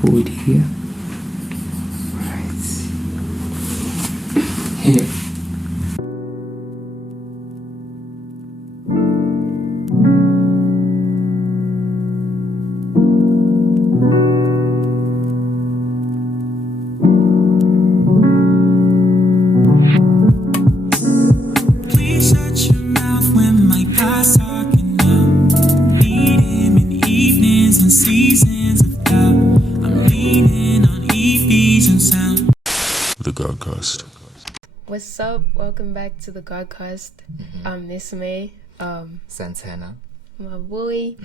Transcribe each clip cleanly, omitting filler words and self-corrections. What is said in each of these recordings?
Hold here. Right. Here. Please shut your mouth when my God's talking up. Need him in evenings and seasons of doubt. I'm leaning on Ephesians sound. The Godcast. What's up? Welcome back to the Godcast. I'm Nisme, Santana. my boy,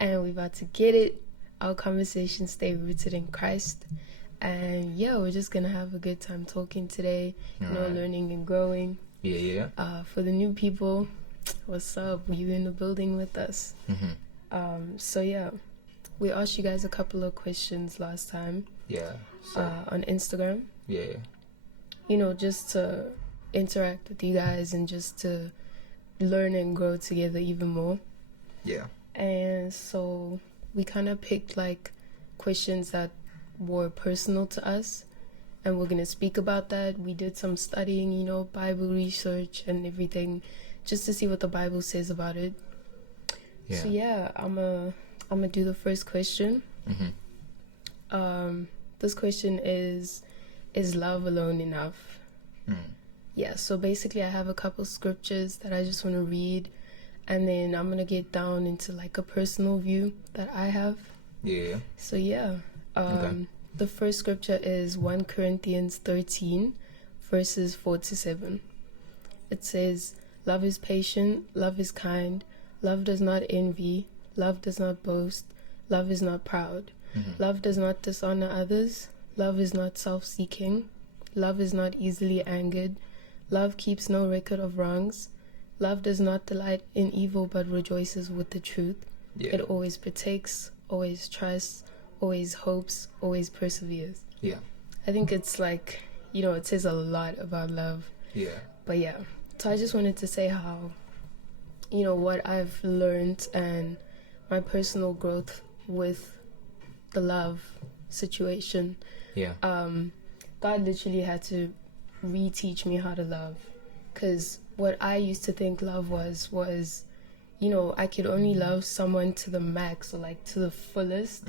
and we're about to get it. Our conversations stay rooted in Christ. And yeah, we're just gonna have a good time talking today, Alright. learning and growing. Yeah. For the new people, what's up? You in the building with us? So yeah, we asked you guys a couple of questions last time Yeah. So, on Instagram. yeah. Just to interact with you guys and just to learn and grow together even more. Yeah. And so we kind of picked like questions that were personal to us, and we're going to speak about that. We did some studying, Bible research and everything, just to see what the Bible says about it. Yeah. So yeah, I'm gonna do the first question. This question is love alone enough? Yeah, so basically I have a couple scriptures that I just want to read, and then I'm gonna get down into like a personal view that I have. Yeah. So yeah, Okay. the first scripture is 1 Corinthians 13 verses 4-7. It says, love is patient, love is kind, love does not envy, love does not boast, love is not proud, love does not dishonor others, love is not self-seeking, love is not easily angered, love keeps no record of wrongs, love does not delight in evil but rejoices with the truth. Yeah. It always protects, always trusts, always hopes, always perseveres. Yeah. I think it's like, it says a lot about love. Yeah. But yeah, so I just wanted to say how, what I've learned and my personal growth with the love situation. Yeah. God literally had to reteach me how to love, because what I used to think love was I could only love someone to the max, or like to the fullest,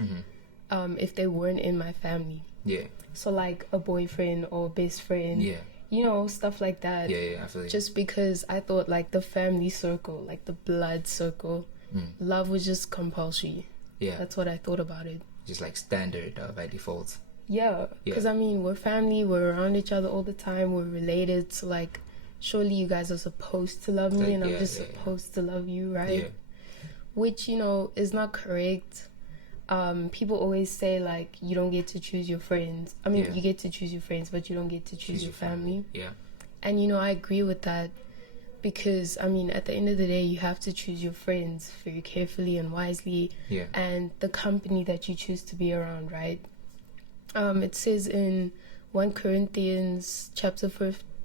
if they weren't in my family. Yeah. So like a boyfriend or best friend, Yeah. Stuff like that. Yeah. Absolutely. Just because I thought like the family circle, like the blood circle, love was just compulsory. Yeah. That's what I thought about it. Just like standard by default. Yeah, because Yeah. we're family, we're around each other all the time, we're related, so like surely you guys are supposed to love me, Like, and I'm yeah, just yeah. supposed to love you, right? Yeah. Which is not correct. People always say like you don't get to choose your friends. Yeah. You get to choose your friends, but you don't get to choose your family. Yeah. And I agree with that, because at the end of the day, you have to choose your friends very carefully and wisely, Yeah. and the company that you choose to be around, right? It says in 1 Corinthians chapter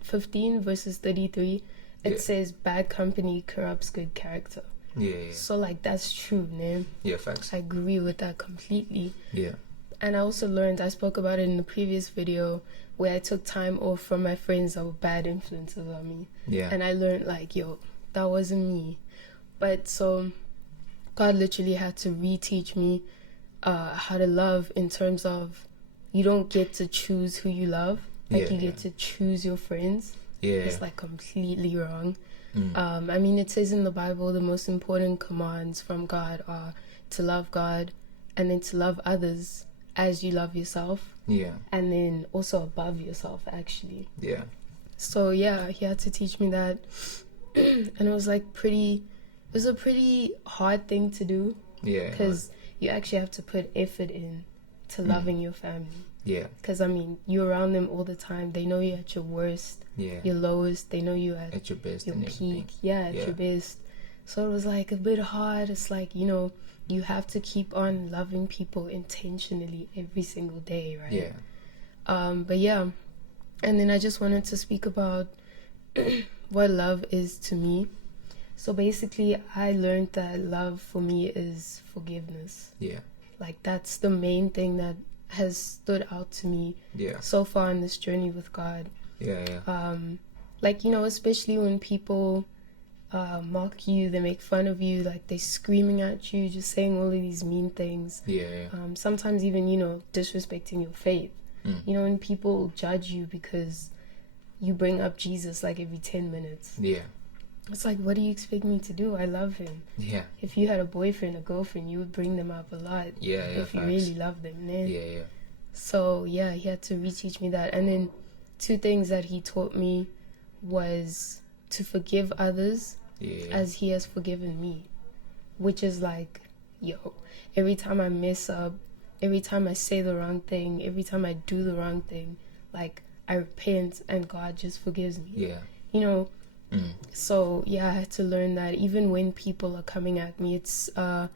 15 verses 33, it Yeah. says bad company corrupts good character. Yeah. So like that's true, man. Yeah. Facts. I agree with that completely. Yeah. And I also learned, I spoke about it in the previous video, where I took time off from my friends that were bad influences on me. Yeah. And I learned like, that wasn't me. But so God literally had to reteach me how to love, in terms of you don't get to choose who you love. Like you get to choose your friends. Yeah. It's like completely wrong. It says in the Bible the most important commands from God are to love God, and then to love others as you love yourself, Yeah. and then also above yourself, actually. Yeah. So yeah, he had to teach me that. And it was like it was a pretty hard thing to do, Yeah. because you actually have to put effort in to loving your family. Yeah. Because you're around them all the time. They know you at your worst, Yeah. your lowest. They know you At your best your and everything. peak, at your best. So it was like a bit hard. It's like, you have to keep on loving people intentionally every single day, right? Yeah. But yeah, and then I just wanted to speak about what love is to me. So basically, I learned that love for me is forgiveness. Yeah. Like that's the main thing that has stood out to me Yeah. so far in this journey with God. Yeah. Like, you know, especially when people mock you, they make fun of you, like they're screaming at you, just saying all of these mean things. Yeah. Sometimes even, you know, disrespecting your faith. Mm. You know, when people judge you because you bring up Jesus like every 10 minutes. Yeah. It's like, what do you expect me to do? I love him. Yeah. If you had a boyfriend, a girlfriend, you would bring them up a lot. Yeah. If you Facts. really love them, man. Yeah. So, yeah, he had to reteach me that. And then 2 things that he taught me was to forgive others Yeah. as he has forgiven me. Which is like, yo, every time I mess up, every time I say the wrong thing, every time I do the wrong thing, like, I repent and God just forgives me. Yeah. You know? Mm. So, yeah, I had to learn that even when people are coming at me, I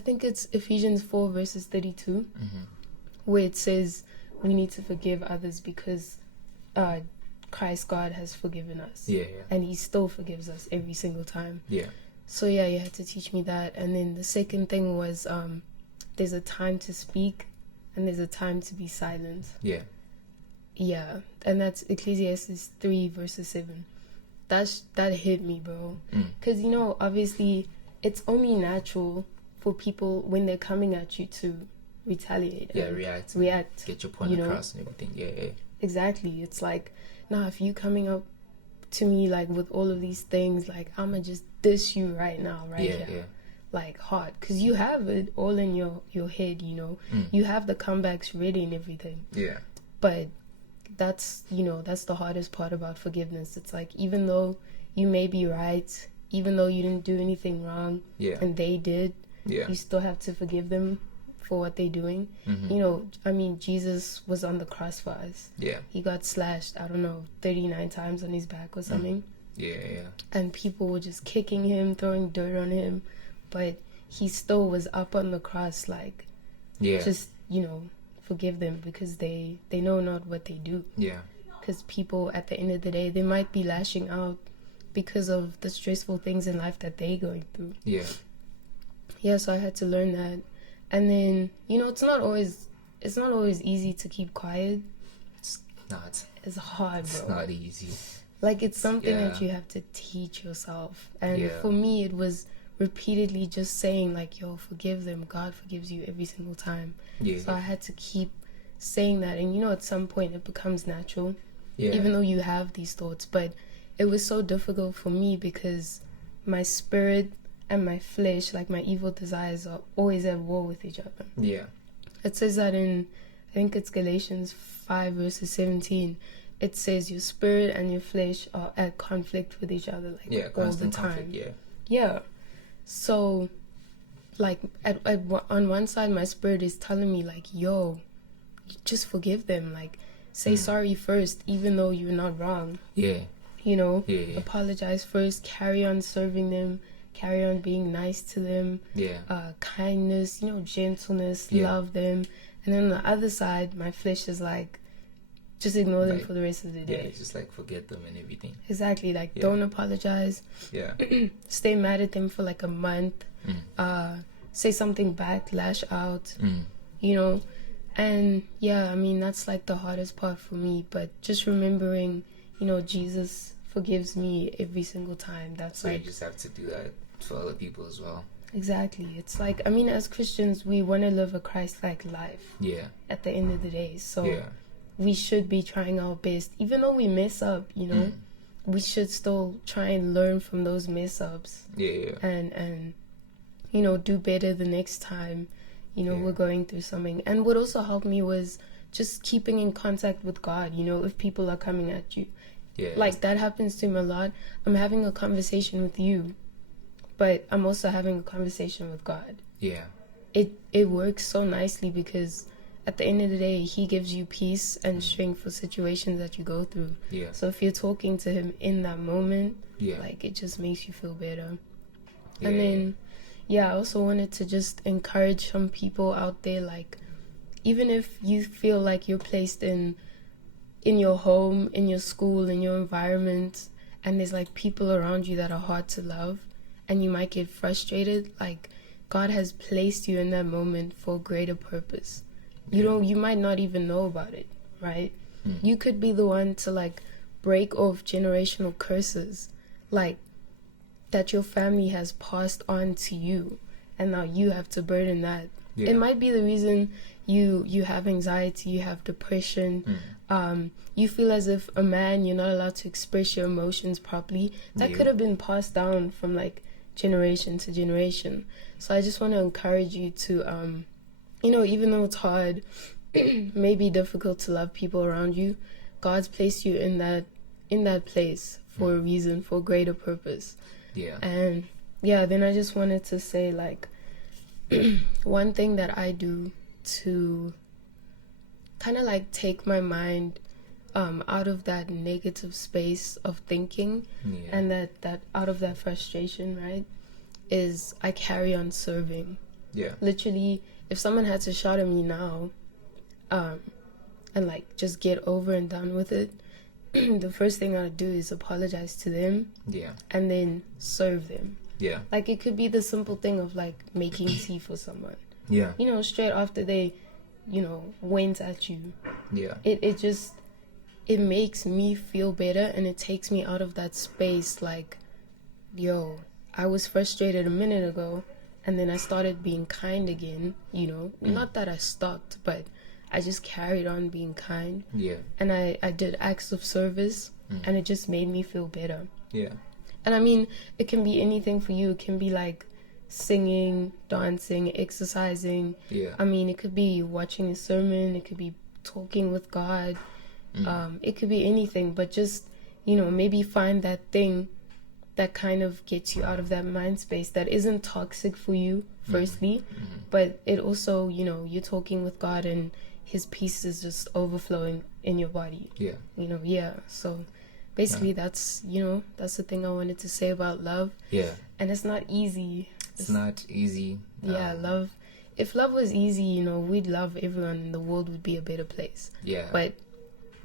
think it's Ephesians 4 verses 32, where it says we need to forgive others because Christ God has forgiven us. Yeah. And he still forgives us every single time. Yeah. So, yeah, you had to teach me that. And then the second thing was there's a time to speak and there's a time to be silent. Yeah. Yeah, and that's Ecclesiastes 3 verses 7. That hit me, bro. Because, you know, obviously, it's only natural for people when they're coming at you to retaliate. Yeah, and react. Get your point you know? across and everything. Yeah. Exactly. It's like, nah, if you coming up to me, like, with all of these things, like, I'ma just diss you right now, right here. Yeah. Like, hard. Because you have it all in your head, you know. You have the comebacks ready and everything. Yeah. But that's the hardest part about forgiveness. It's like, even though you may be right, even though you didn't do anything wrong, Yeah. and they did, Yeah. you still have to forgive them for what they're doing. You know, I mean, Jesus was on the cross for us. Yeah. He got slashed, I don't know, 39 times on his back or something. Yeah. And people were just kicking him, throwing dirt on him, but he still was up on the cross, like, Yeah. just, you know, forgive them because they know not what they do. Yeah. Because people, at the end of the day, they might be lashing out because of the stressful things in life that they're going through. Yeah. Yeah, so I had to learn that. And then, you know, it's not always easy to keep quiet. It's not. It's hard, bro. It's not easy. Like, it's something Yeah. that you have to teach yourself. And Yeah. for me, it was repeatedly just saying, like, yo, forgive them. God forgives you every single time. Yeah. So I had to keep saying that. And, you know, at some point it becomes natural. Yeah. Even though you have these thoughts. But it was so difficult for me because my spirit and my flesh, like my evil desires, are always at war with each other. Yeah. It says that in, I think it's Galatians 5 verses 17. It says your spirit and your flesh are at conflict with each other, like, Yeah. all the Constant time. conflict. Yeah. Yeah. So, like, on one side, my spirit is telling me, like, yo, just forgive them. Like, say sorry first, even though you're not wrong. Yeah. You know? Yeah. Apologize first, carry on serving them, carry on being nice to them. Yeah. Kindness, you know, gentleness, Yeah. love them. And then on the other side, my flesh is like, just ignore them Like, for the rest of the Yeah. day. It's just like forget them and everything. Exactly. Like, Yeah. don't apologize. Yeah. Stay mad at them for like a month. Say something back, lash out. You know? And yeah, I mean, that's like the hardest part for me. But just remembering, you know, Jesus forgives me every single time. That's So like, you just have to do that for other people as well. exactly. It's like, I mean, as Christians, we want to live a Christ-like life Yeah. at the end of the day. So Yeah. we should be trying our best. Even though we mess up, you know, we should still try and learn from those mess ups. Yeah. And you know, do better the next time, you know, Yeah. we're going through something. And what also helped me was just keeping in contact with God, you know, if people are coming at you. Yeah. Like, that happens to me a lot. I'm having a conversation with you, but I'm also having a conversation with God. Yeah. It works so nicely because at the end of the day, he gives you peace and strength for situations that you go through. Yeah. So if you're talking to him in that moment, Yeah. like, it just makes you feel better. Yeah. And then, yeah, I also wanted to just encourage some people out there, like, even if you feel like you're placed in your home, in your school, in your environment, and there's like people around you that are hard to love, and you might get frustrated, like, God has placed you in that moment for a greater purpose. You might not even know about it, right? You could be the one to like break off generational curses, like that your family has passed on to you, and now you have to burden that. It might be the reason you have anxiety, you have depression, you feel as if a man, you're not allowed to express your emotions properly. That could have been passed down from like generation to generation. So I just want to encourage you to even though it's hard, may be difficult to love people around you, God's placed you in that place for a reason, for a greater purpose. And then I just wanted to say, like, one thing that I do to kind of like take my mind out of that negative space of thinking, and that out of that frustration, right, is I carry on serving. Literally, if someone had to shout at me now, and like just get over and done with it, the first thing I'd do is apologize to them, and then serve them. Like, it could be the simple thing of like making tea for someone. Straight after they, went at you. It makes me feel better, and it takes me out of that space. Like, yo, I was frustrated a minute ago, and then I started being kind again. Not that I stopped, but I just carried on being kind. And I did acts of service, and it just made me feel better. And I mean, it can be anything for you. It can be like singing, dancing, exercising. I mean, it could be watching a sermon. It could be talking with God. It could be anything, but just, maybe find that thing that kind of gets you out of that mind space that isn't toxic for you, firstly, but it also, you're talking with God and his peace is just overflowing in your body. So basically that's the thing I wanted to say about love. And it's not easy. It's not easy. Love. If love was easy, we'd love everyone and the world would be a better place. But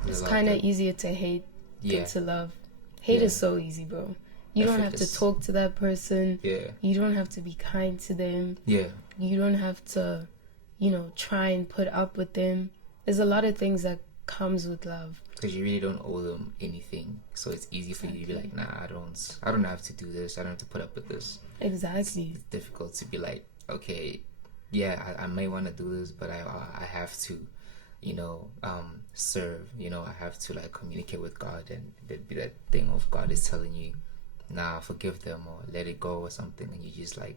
it's kind of easier to hate than to love. Hate is so easy, bro. You don't have to talk to that person. You don't have to be kind to them. You don't have to, try and put up with them. There's a lot of things that comes with love. Because you really don't owe them anything. So it's easy for you to be like, nah, I don't have to do this. I don't have to put up with this. Exactly. It's difficult to be like, okay, I may want to do this, but I have to, serve. I have to like communicate with God, and there'd be that thing of God is telling you, nah, forgive them or let it go or something, and you just like,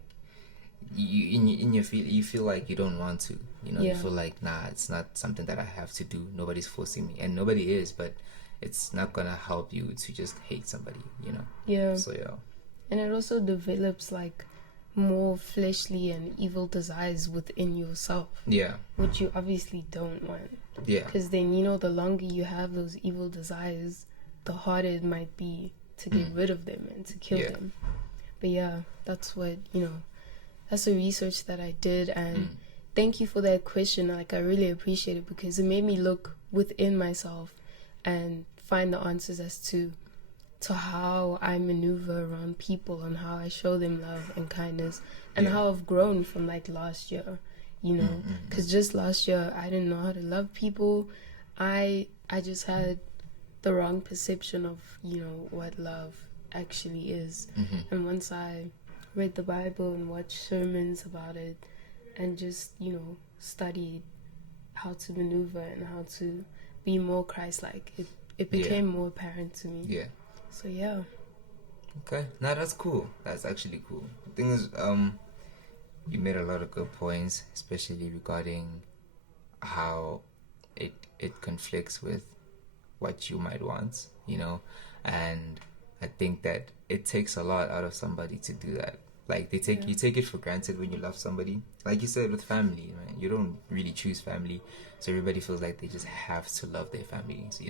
you feel like you don't want to, you feel like, nah, it's not something that I have to do. Nobody's forcing me, and nobody is, but it's not gonna help you to just hate somebody, So and it also develops like more fleshly and evil desires within yourself, which you obviously don't want, because then the longer you have those evil desires, the harder it might be to get rid of them and to kill them. But that's what that's the research that I did, and thank you for that question. Like, I really appreciate it, because it made me look within myself and find the answers as to how I maneuver around people and how I show them love and kindness, and how I've grown from like last year, because just last year I didn't know how to love people. I just had the wrong perception of what love actually is. And once I read the Bible and watched sermons about it, and just studied how to maneuver and how to be more Christ-like, it became more apparent to me. So okay, now that's cool. That's actually cool. The thing is, you made a lot of good points, especially regarding how it conflicts with what you might want, and I think that it takes a lot out of somebody to do that. Like, you take it for granted when you love somebody. Like you said, with family, man, you don't really choose family, so everybody feels like they just have to love their families,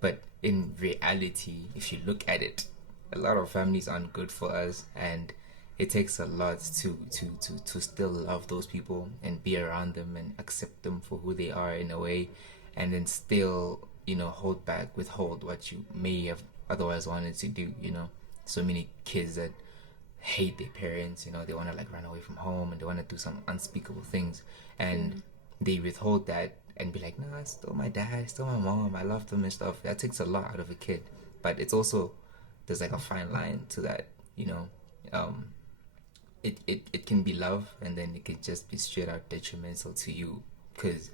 But in reality, if you look at it, a lot of families aren't good for us, and it takes a lot to still love those people and be around them and accept them for who they are in a way, and then still withhold what you may have otherwise wanted to do. So many kids that hate their parents, they want to like run away from home and they want to do some unspeakable things, and they withhold that and be like, nah, it's still my dad, it's still my mom, I love them and stuff. That takes a lot out of a kid, but it's also, there's like a fine line to that, it can be love, and then it can just be straight out detrimental to you, because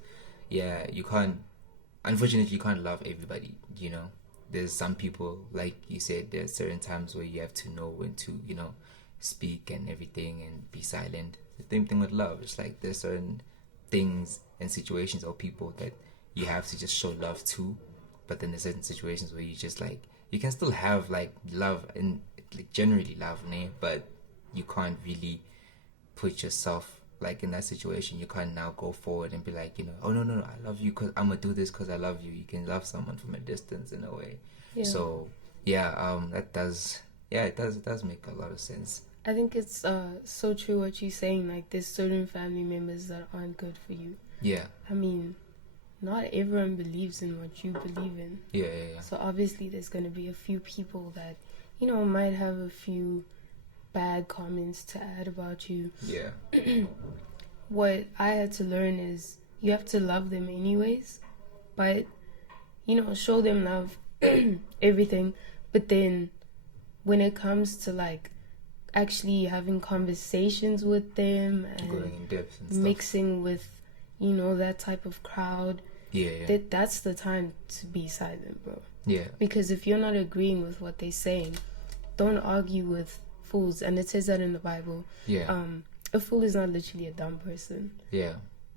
you can't, unfortunately you can't love everybody. There's some people, like you said, there's certain times where you have to know when to speak and everything and be silent. The same thing with love. It's like there's certain things and situations or people that you have to just show love to, but then there's certain situations where you just like, you can still have like love and like generally love, but you can't really put yourself like in that situation. You can't now go forward and be like, oh no, I love you because I'm gonna do this because I love you. You can love someone from a distance in a way. So it does make a lot of sense. I think it's so true what you're saying. Like, there's certain family members that aren't good for you. I mean, not everyone believes in what you believe in. So obviously there's going to be a few people that might have a few bad comments to add about you. What I had to learn is you have to love them anyways, but show them love, everything. But then when it comes to like actually having conversations with them and going in depth and mixing with that type of crowd, that's the time to be silent, bro. Because if you're not agreeing with what they're saying, don't argue with fools. And it says that in the Bible. A fool is not literally a dumb person.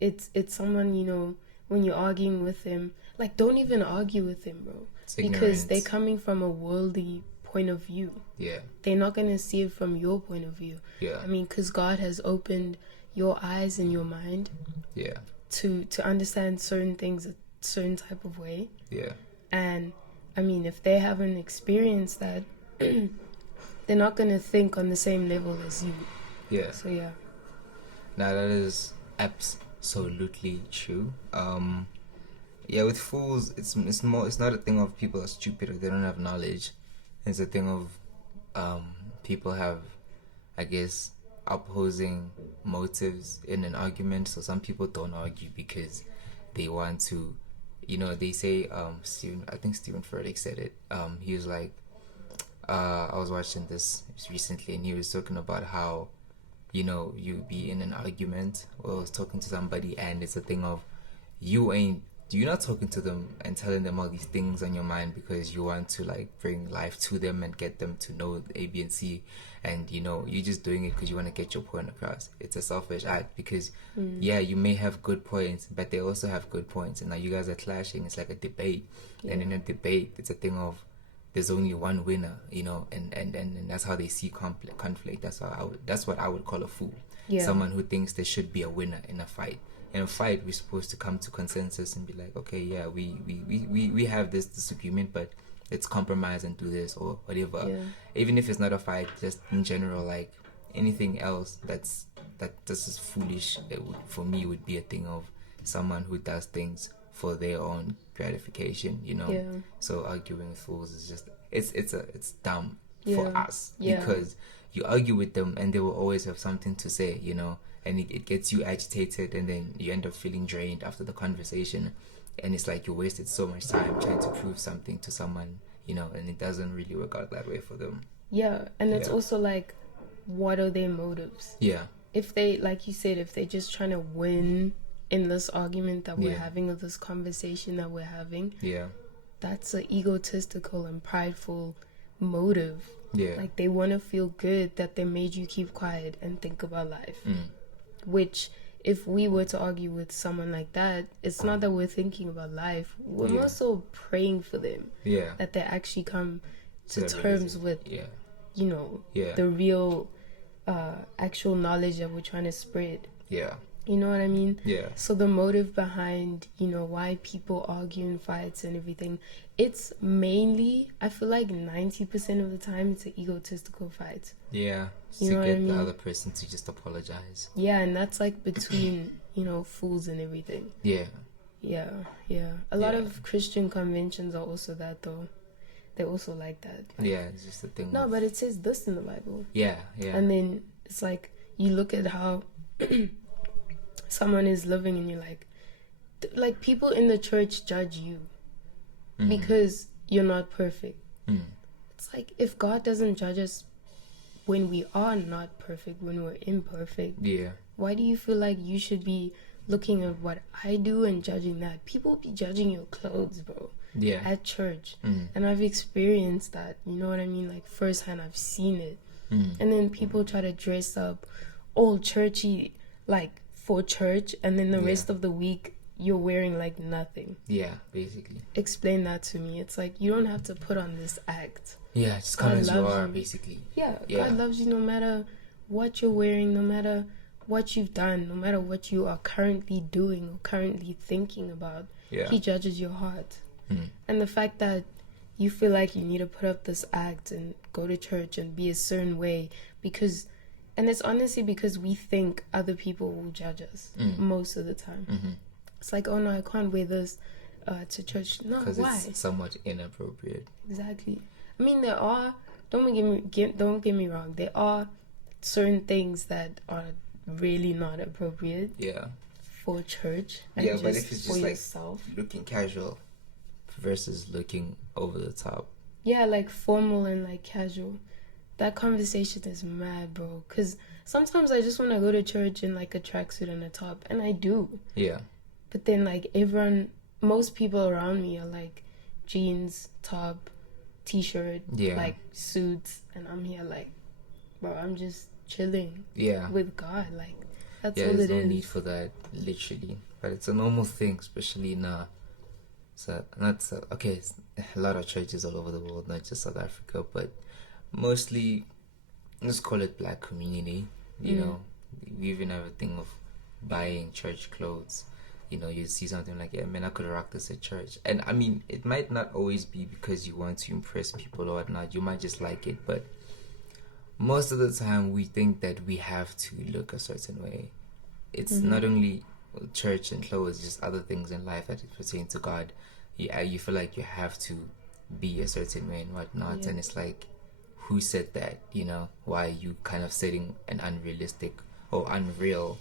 It's someone, when you're arguing with them, like, don't even argue with them, bro. Because they're coming from a worldly point of view. They're not going to see it from your point of view. I mean, because God has opened your eyes and your mind to understand certain things a certain type of way. And I mean, if they haven't experienced that, they're not going to think on the same level as you. So now that is absolutely true. With fools, it's not a thing of people are stupid or they don't have knowledge. It's a thing of people have, I guess, opposing motives in an argument. So some people don't argue because they want to, they say, I think Stephen Furtick said it. He was like, I was watching this recently, and he was talking about how, you be in an argument or was talking to somebody, and it's a thing of you're not talking to them and telling them all these things on your mind because you want to like bring life to them and get them to know A, B, and C, and you're just doing it because you want to get your point across. It's a selfish act because you may have good points, but they also have good points, and now you guys are clashing. It's like a debate, and in a debate, it's a thing of there's only one winner, and that's how they see conflict. That's what I would call a fool. Someone who thinks there should be a winner in a fight. In a fight, we're supposed to come to consensus and be like, okay, we have this disagreement, but let's compromise and do this or whatever. Even if it's not a fight, just in general, like anything else that this is foolish, for me would be a thing of someone who does things for their own gratification, So arguing with fools is just it's dumb for us because you argue with them and they will always have something to say, and it gets you agitated, and then you end up feeling drained after the conversation, and it's like you wasted so much time trying to prove something to someone, and it doesn't really work out that way for them. And it's also like, what are their motives? If they, like you said, if they're just trying to win in this argument that we're having, or this conversation that we're having, that's an egotistical and prideful motive. Like, they want to feel good that they made you keep quiet and think about life. Which, if we were to argue with someone like that, it's not that we're thinking about life. We're also praying for them. That they actually come to terms with, the real, actual knowledge that we're trying to spread. You know what I mean? So the motive behind, why people argue in fights and everything, it's mainly, I feel like 90% of the time, it's an egotistical fight. To know get I mean? the other person to just apologize. And that's like between, fools and everything. A lot of Christian conventions are also that, though. they're also like that. Like, Yeah, it's just a thing. no, but it says this in the Bible. Yeah, yeah. And then it's like you look at how someone is living, and you're like people in the church judge you because you're not perfect. It's like, if God doesn't judge us when we are not perfect, when we're imperfect, Yeah. why do you feel like you should be looking at what I do and judging that? People be judging your clothes, bro. Yeah. At church. And I've experienced that, you know what I mean? Like, firsthand, I've seen it. And then people try to dress up all churchy, like, for church, and then the rest of the week you're wearing like nothing. Yeah, basically. Explain that to me. It's like, you don't have to put on this act. Yeah, just come as you loves are, you. basically. Yeah, Yeah. God loves you no matter what you're wearing, no matter what you've done, no matter what you are currently doing or currently thinking about. Yeah. He judges your heart. And the fact that you feel like you need to put up this act and go to church and be a certain way and it's honestly because we think other people will judge us most of the time. It's like, oh no, I can't wear this to church. No, Because why? it's somewhat inappropriate. Exactly. I mean, there are, don't get me wrong, there are certain things that are really not appropriate Yeah. for church and Yeah, just but if it's for just like yourself. looking casual versus looking over the top. Yeah, like formal and like casual. That conversation is mad, bro. Because sometimes I just want to go to church in like a tracksuit and a top, and I do. Yeah. But then like most people around me are like jeans, top, t-shirt, Yeah. like suits, and I'm here like, bro, I'm just chilling Yeah. with God. Like, that's Yeah, all there's it no is. need for that, literally. But it's a normal thing, especially in okay, it's a lot of churches all over the world, not just South Africa, but mostly, let's call it black community. You know, we even have a thing of buying church clothes. You know, you see something like, yeah, man, I could rock this at church. And I mean, it might not always be because you want to impress people or whatnot. You might just like it, but most of the time we think that we have to look a certain way. It's not only church and clothes, just other things in life that pertain to God. You feel like you have to be a certain way and whatnot. Yeah. And it's like, who said that? You know, why are you kind of setting an unrealistic or unreal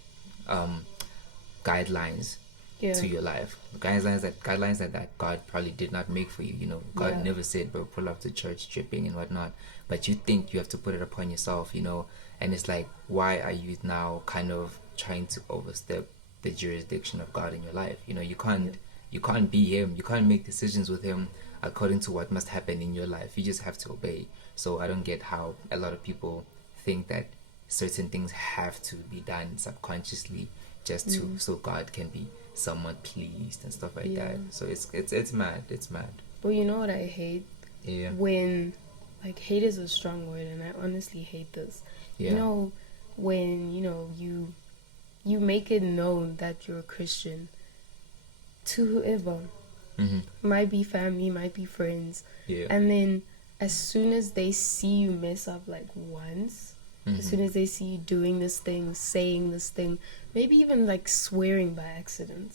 guidelines Yeah. to your life? Guidelines that God probably did not make for you. You know, God Yeah. never said, bro, pull up to church dripping and whatnot. But you think you have to put it upon yourself, you know. And it's like, why are you now kind of trying to overstep the jurisdiction of God in your life? You know, you can't be him. You can't make decisions with him according to what must happen in your life. You just have to obey. So I don't get how a lot of people think that certain things have to be done subconsciously just to so God can be somewhat pleased and stuff like that. So it's mad. It's mad. But you know what I hate? Yeah. When, like, hate is a strong word, and I honestly hate this. Yeah. You know, when, you know, you make it known that you're a Christian to whoever. Might be family, might be friends. Yeah. And then as soon as they see you mess up like once, as soon as they see you doing this thing, saying this thing, maybe even like swearing by accident,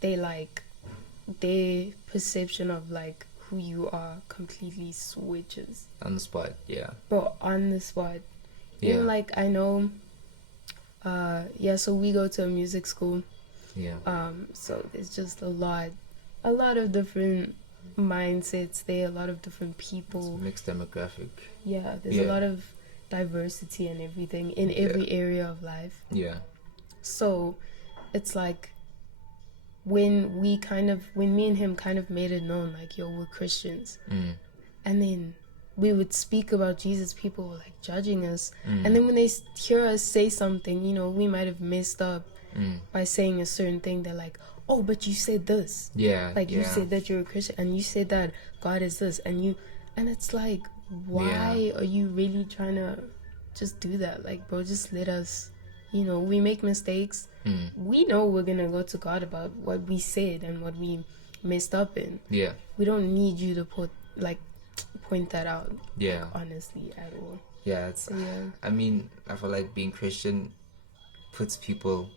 they like, their perception of like who you are completely switches. On the spot. Yeah. But on the spot. Yeah. Even like, I know, so we go to a music school. Yeah. So there's just a lot of different mindsets there, a lot of different people. It's mixed demographic. Yeah, there's a lot of diversity and everything in every area of life. Yeah. So it's like, when me and him kind of made it known, like, yo, we're Christians, and then we would speak about Jesus, people were like judging us, and then when they hear us say something, you know, we might have messed up by saying a certain thing, they're like, oh, but you said this. Yeah. Like, yeah. you said that you're a Christian, and you said that God is this, and it's like, why are you really trying to just do that? Like, bro, just let us, you know, we make mistakes. We know we're gonna go to God about what we said and what we messed up in. Yeah. We don't need you to point that out. Yeah. Honestly, at all. Yeah. It's. Yeah. I mean, I feel like being Christian puts people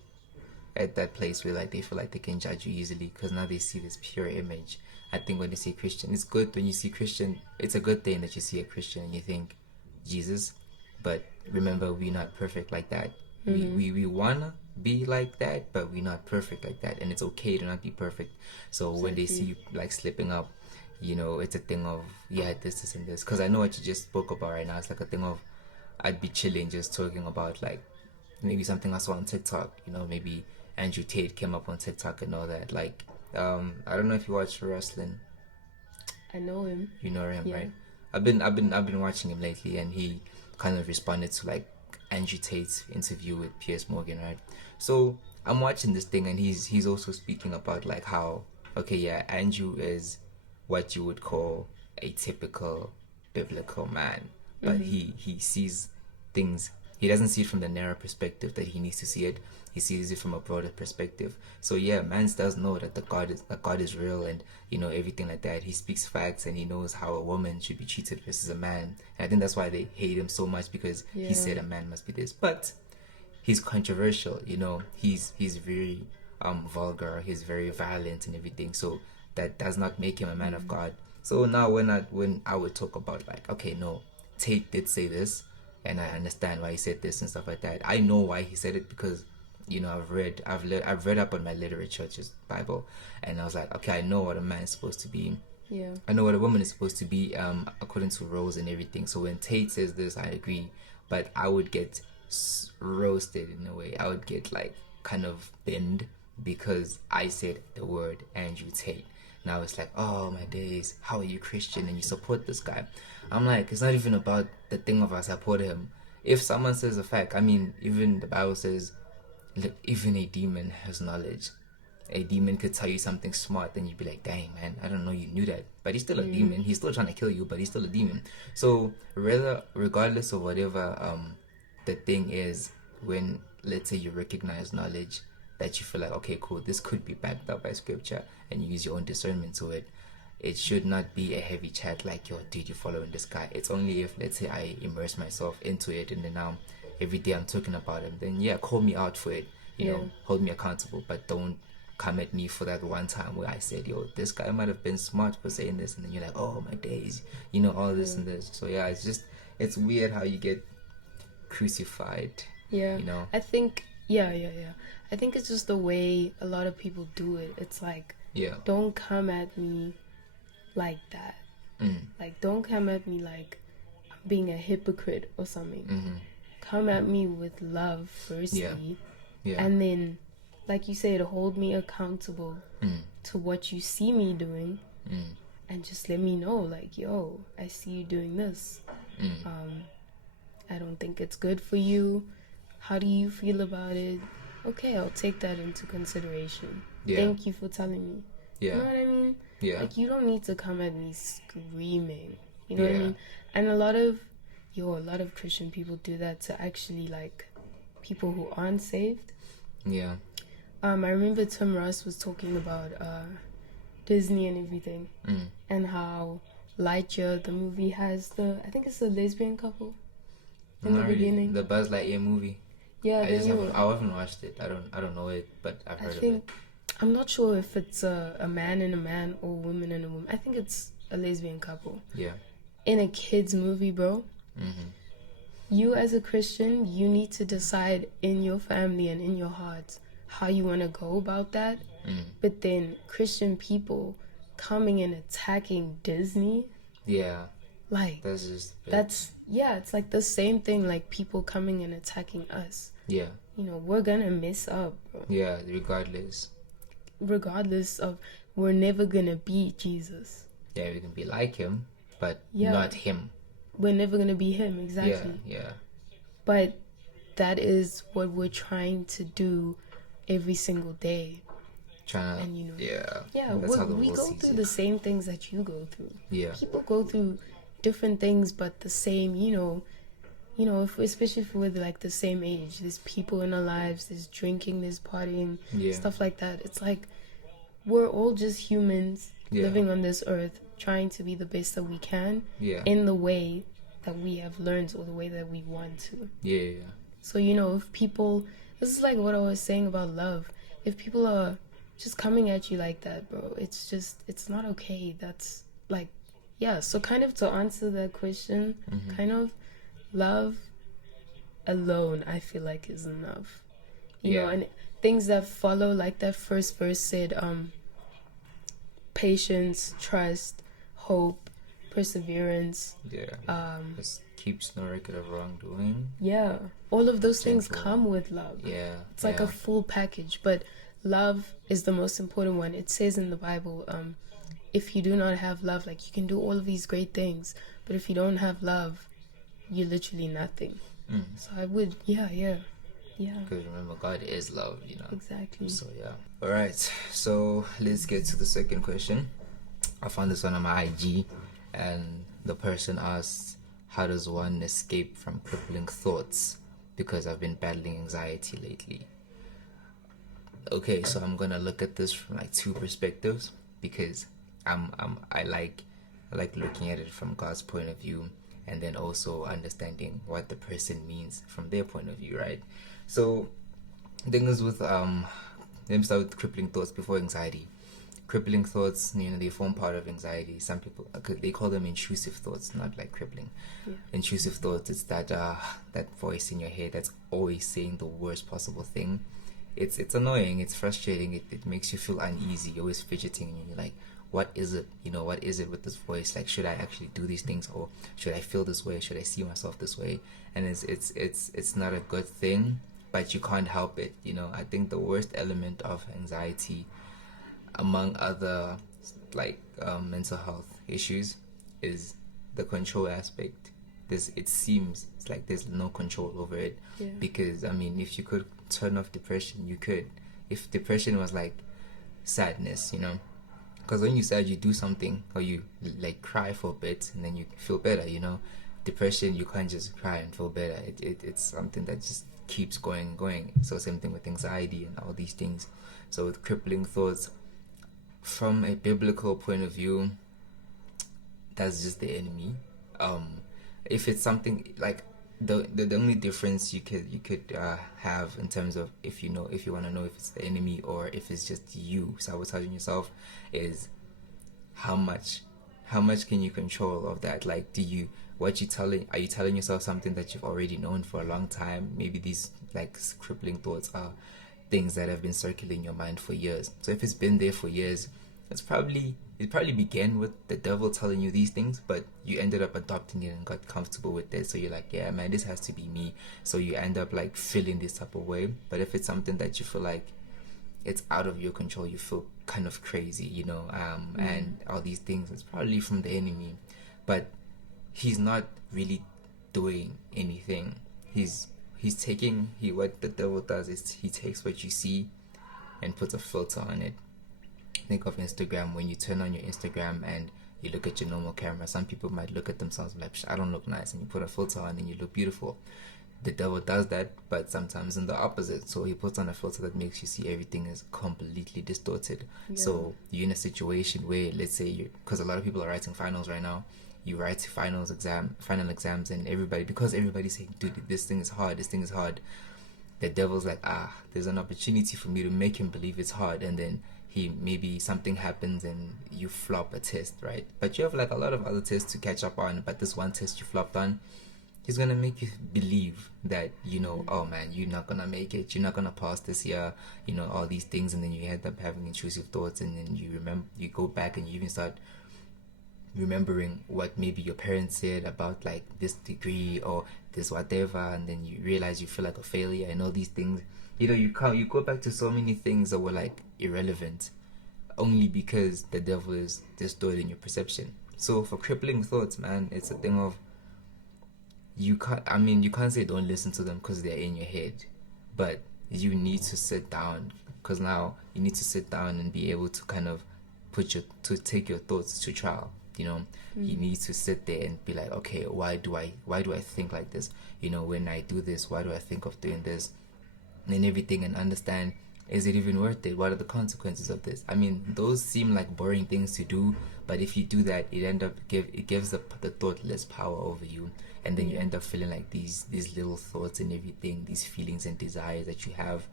at that place where like they feel like they can judge you easily because now they see this pure image. I think when they say Christian, it's good when you see Christian. It's a good thing that you see a Christian and you think Jesus, but remember we're not perfect like that. We wanna be like that, but we're not perfect like that, and it's okay to not be perfect. So when they see you like slipping up, you know, it's a thing of this and this. Because I know what you just spoke about right now. It's like a thing of I'd be chilling just talking about like maybe something I saw on TikTok. You know, maybe Andrew Tate came up on TikTok and all that. Like, I don't know if you watch wrestling. I know him. You know him, Yeah. right? I've been watching him lately, and he kind of responded to like Andrew Tate's interview with Piers Morgan, right? So I'm watching this thing, and he's also speaking about like how Andrew is what you would call a typical biblical man, but he sees things. He doesn't see it from the narrow perspective that he needs to see it. He sees it from a broader perspective. So yeah, man does know that God is real, and you know everything like that. He speaks facts, and he knows how a woman should be treated versus a man. And I think that's why they hate him so much, because he said a man must be this. But he's controversial, you know. He's very vulgar. He's very violent and everything. So that does not make him a man of God. So now when I would talk about like, okay, no, Tate did say this, and I understand why he said this and stuff like that. I know why he said it because, you know, I've read up on my literature, just Bible, and I was like, okay, I know what a man is supposed to be. Yeah. I know what a woman is supposed to be, according to roles and everything. So when Tate says this, I agree, but I would get roasted in a way. I would get like kind of binned because I said the word Andrew Tate. Now it's like, oh my days, how are you Christian and you support this guy? I'm like, it's not even about the thing of I support him. If someone says a fact, I mean, even the Bible says, look, even a demon has knowledge. A demon could tell you something smart, then you'd be like, dang man, I don't know you knew that. But he's still a demon. He's still trying to kill you, but he's still a demon. So regardless of whatever the thing is, when let's say you recognize knowledge that you feel like, okay, cool, this could be backed up by scripture, and you use your own discernment to it, it should not be a heavy chat like, yo, dude, you following this guy. It's only if, let's say, I immerse myself into it, and then now every day I'm talking about him, then yeah, call me out for it, you know, hold me accountable, but don't come at me for that one time where I said, yo, this guy might have been smart for saying this, and then you're like, oh my days, you know, all this and this. So yeah, it's weird how you get crucified. Yeah. You know? I think I think it's just the way a lot of people do it. It's like, don't come at me like that. Like, don't come at me like I'm being a hypocrite or something. Come at me with love firstly, and then, like you said, hold me accountable to what you see me doing, and just let me know, like, yo, I see you doing this. I don't think it's good for you. How do you feel about it? Okay, I'll take that into consideration. Thank you for telling me. You know what I mean? Like, you don't need to come at me screaming. You know what I mean? And a lot of Christian people do that to actually, like, people who aren't saved. I remember Tim Russ was talking about Disney and everything, and how Lightyear, the movie, has I think it's a lesbian couple in the beginning. The Buzz Lightyear movie. Yeah, I haven't watched it. I don't know it, but I've heard of it. I'm not sure if it's a man and a man or a woman and a woman. I think it's a lesbian couple. Yeah. In a kid's movie, bro. You as a Christian, you need to decide in your family and in your heart how you want to go about that. But then Christian people coming and attacking Disney. Yeah. Like, it's like the same thing, like people coming and attacking us. Yeah. You know, we're gonna mess up, bro. Yeah, regardless of, we're never gonna be Jesus. Yeah, we can be like him, but not him. We're never gonna be him, exactly. Yeah. But that is what we're trying to do every single day. And you know, we go through the same things that you go through. Yeah. People go through different things, but the same, especially if we're like the same age, there's people in our lives, there's drinking, there's partying, stuff like that. It's like we're all just humans living on this earth, trying to be the best that we can in the way that we have learned or the way that we want to. So, if people, this is like what I was saying about love. if people are just coming at you like that, bro, it's not okay. That's like, yeah. So kind of to answer that question, kind of love alone, I feel like is enough. You know, and things that follow, like that first verse said, patience, trust, hope, perseverance. Just keeps no record of wrongdoing. Yeah, all of those things Gentle. come with love. Yeah, It's like a full package, but love is the most important one. It says in the Bible, if you do not have love, like you can do all of these great things, but if you don't have love, you're literally nothing. So I would, yeah. Because remember, God is love, you know. Exactly. So yeah. All right. So let's get to the second question. I found this one on my IG, and the person asked, "How does one escape from crippling thoughts? Because I've been battling anxiety lately." Okay, so I'm gonna look at this from like two perspectives, because I like looking at it from God's point of view, and then also understanding what the person means from their point of view, right? So the thing is with let me start with crippling thoughts before anxiety. Crippling thoughts, you know, they form part of anxiety. Some people, they call them intrusive thoughts, not like crippling. Intrusive thoughts, it's that that voice in your head that's always saying the worst possible thing. It's annoying, it's frustrating, it makes you feel uneasy. You're always fidgeting, and you're like, what is it? You know, what is it with this voice? Like, should I actually do these things, or should I feel this way? Should I see myself this way? And it's not a good thing, but you can't help it. You know, I think the worst element of anxiety, among other like mental health issues, is the control aspect. It seems it's like there's no control over it. Because I mean, if you could turn off depression, you could. If depression was like sadness, you know, because when you sad, you do something, or you like cry for a bit and then you feel better, you know. Depression, you can't just cry and feel better. It's something that just keeps going. So same thing with anxiety and all these things. So with crippling thoughts, from a biblical point of view, that's just the enemy. If it's something like the only difference you could have in terms of if you want to know if it's the enemy or if it's just you sabotaging yourself, is how much can you control of that? Like, are you telling yourself something that you've already known for a long time? Maybe these like crippling thoughts are things that have been circulating in your mind for years. So if it's been there for years, it probably began with the devil telling you these things, but you ended up adopting it and got comfortable with it. So you're like, yeah, man, this has to be me. So you end up like feeling this type of way. But if it's something that you feel like it's out of your control, you feel kind of crazy, you know, and all these things, it's probably from the enemy. But he's not really doing anything. What the devil does is he takes what you see and puts a filter on it. Think of Instagram. When you turn on your Instagram and you look at your normal camera, some people might look at themselves like, I don't look nice, and you put a filter on and you look beautiful. The devil does that, but sometimes in the opposite. So he puts on a filter that makes you see everything is completely distorted. So you're in a situation where, let's say, because a lot of people are writing finals right now, you write final exams, and because everybody's saying, dude, this thing is hard, the devil's like, there's an opportunity for me to make him believe it's hard, and then maybe something happens and you flop a test, right? But you have like a lot of other tests to catch up on, but this one test you flopped on, he's gonna make you believe that, you know, oh man, you're not gonna make it, you're not gonna pass this year, you know, all these things, and then you end up having intrusive thoughts, and then you go back and you even start remembering what maybe your parents said about like this degree or this whatever, and then you realize you feel like a failure and all these things. You know, you go back to so many things that were like irrelevant only because the devil is distorting your perception. So for crippling thoughts, man, it's a thing of you can't say don't listen to them because they're in your head, but you need to sit down, because now you need to sit down and be able to kind of take your thoughts to trial. You know, you need to sit there and be like, okay, why do I think like this? You know, when I do this, why do I think of doing this? And everything, and understand, is it even worth it? What are the consequences of this? I mean, those seem like boring things to do, but if you do that, it gives the thought less power over you, and then you end up feeling like these little thoughts and everything, these feelings and desires that you have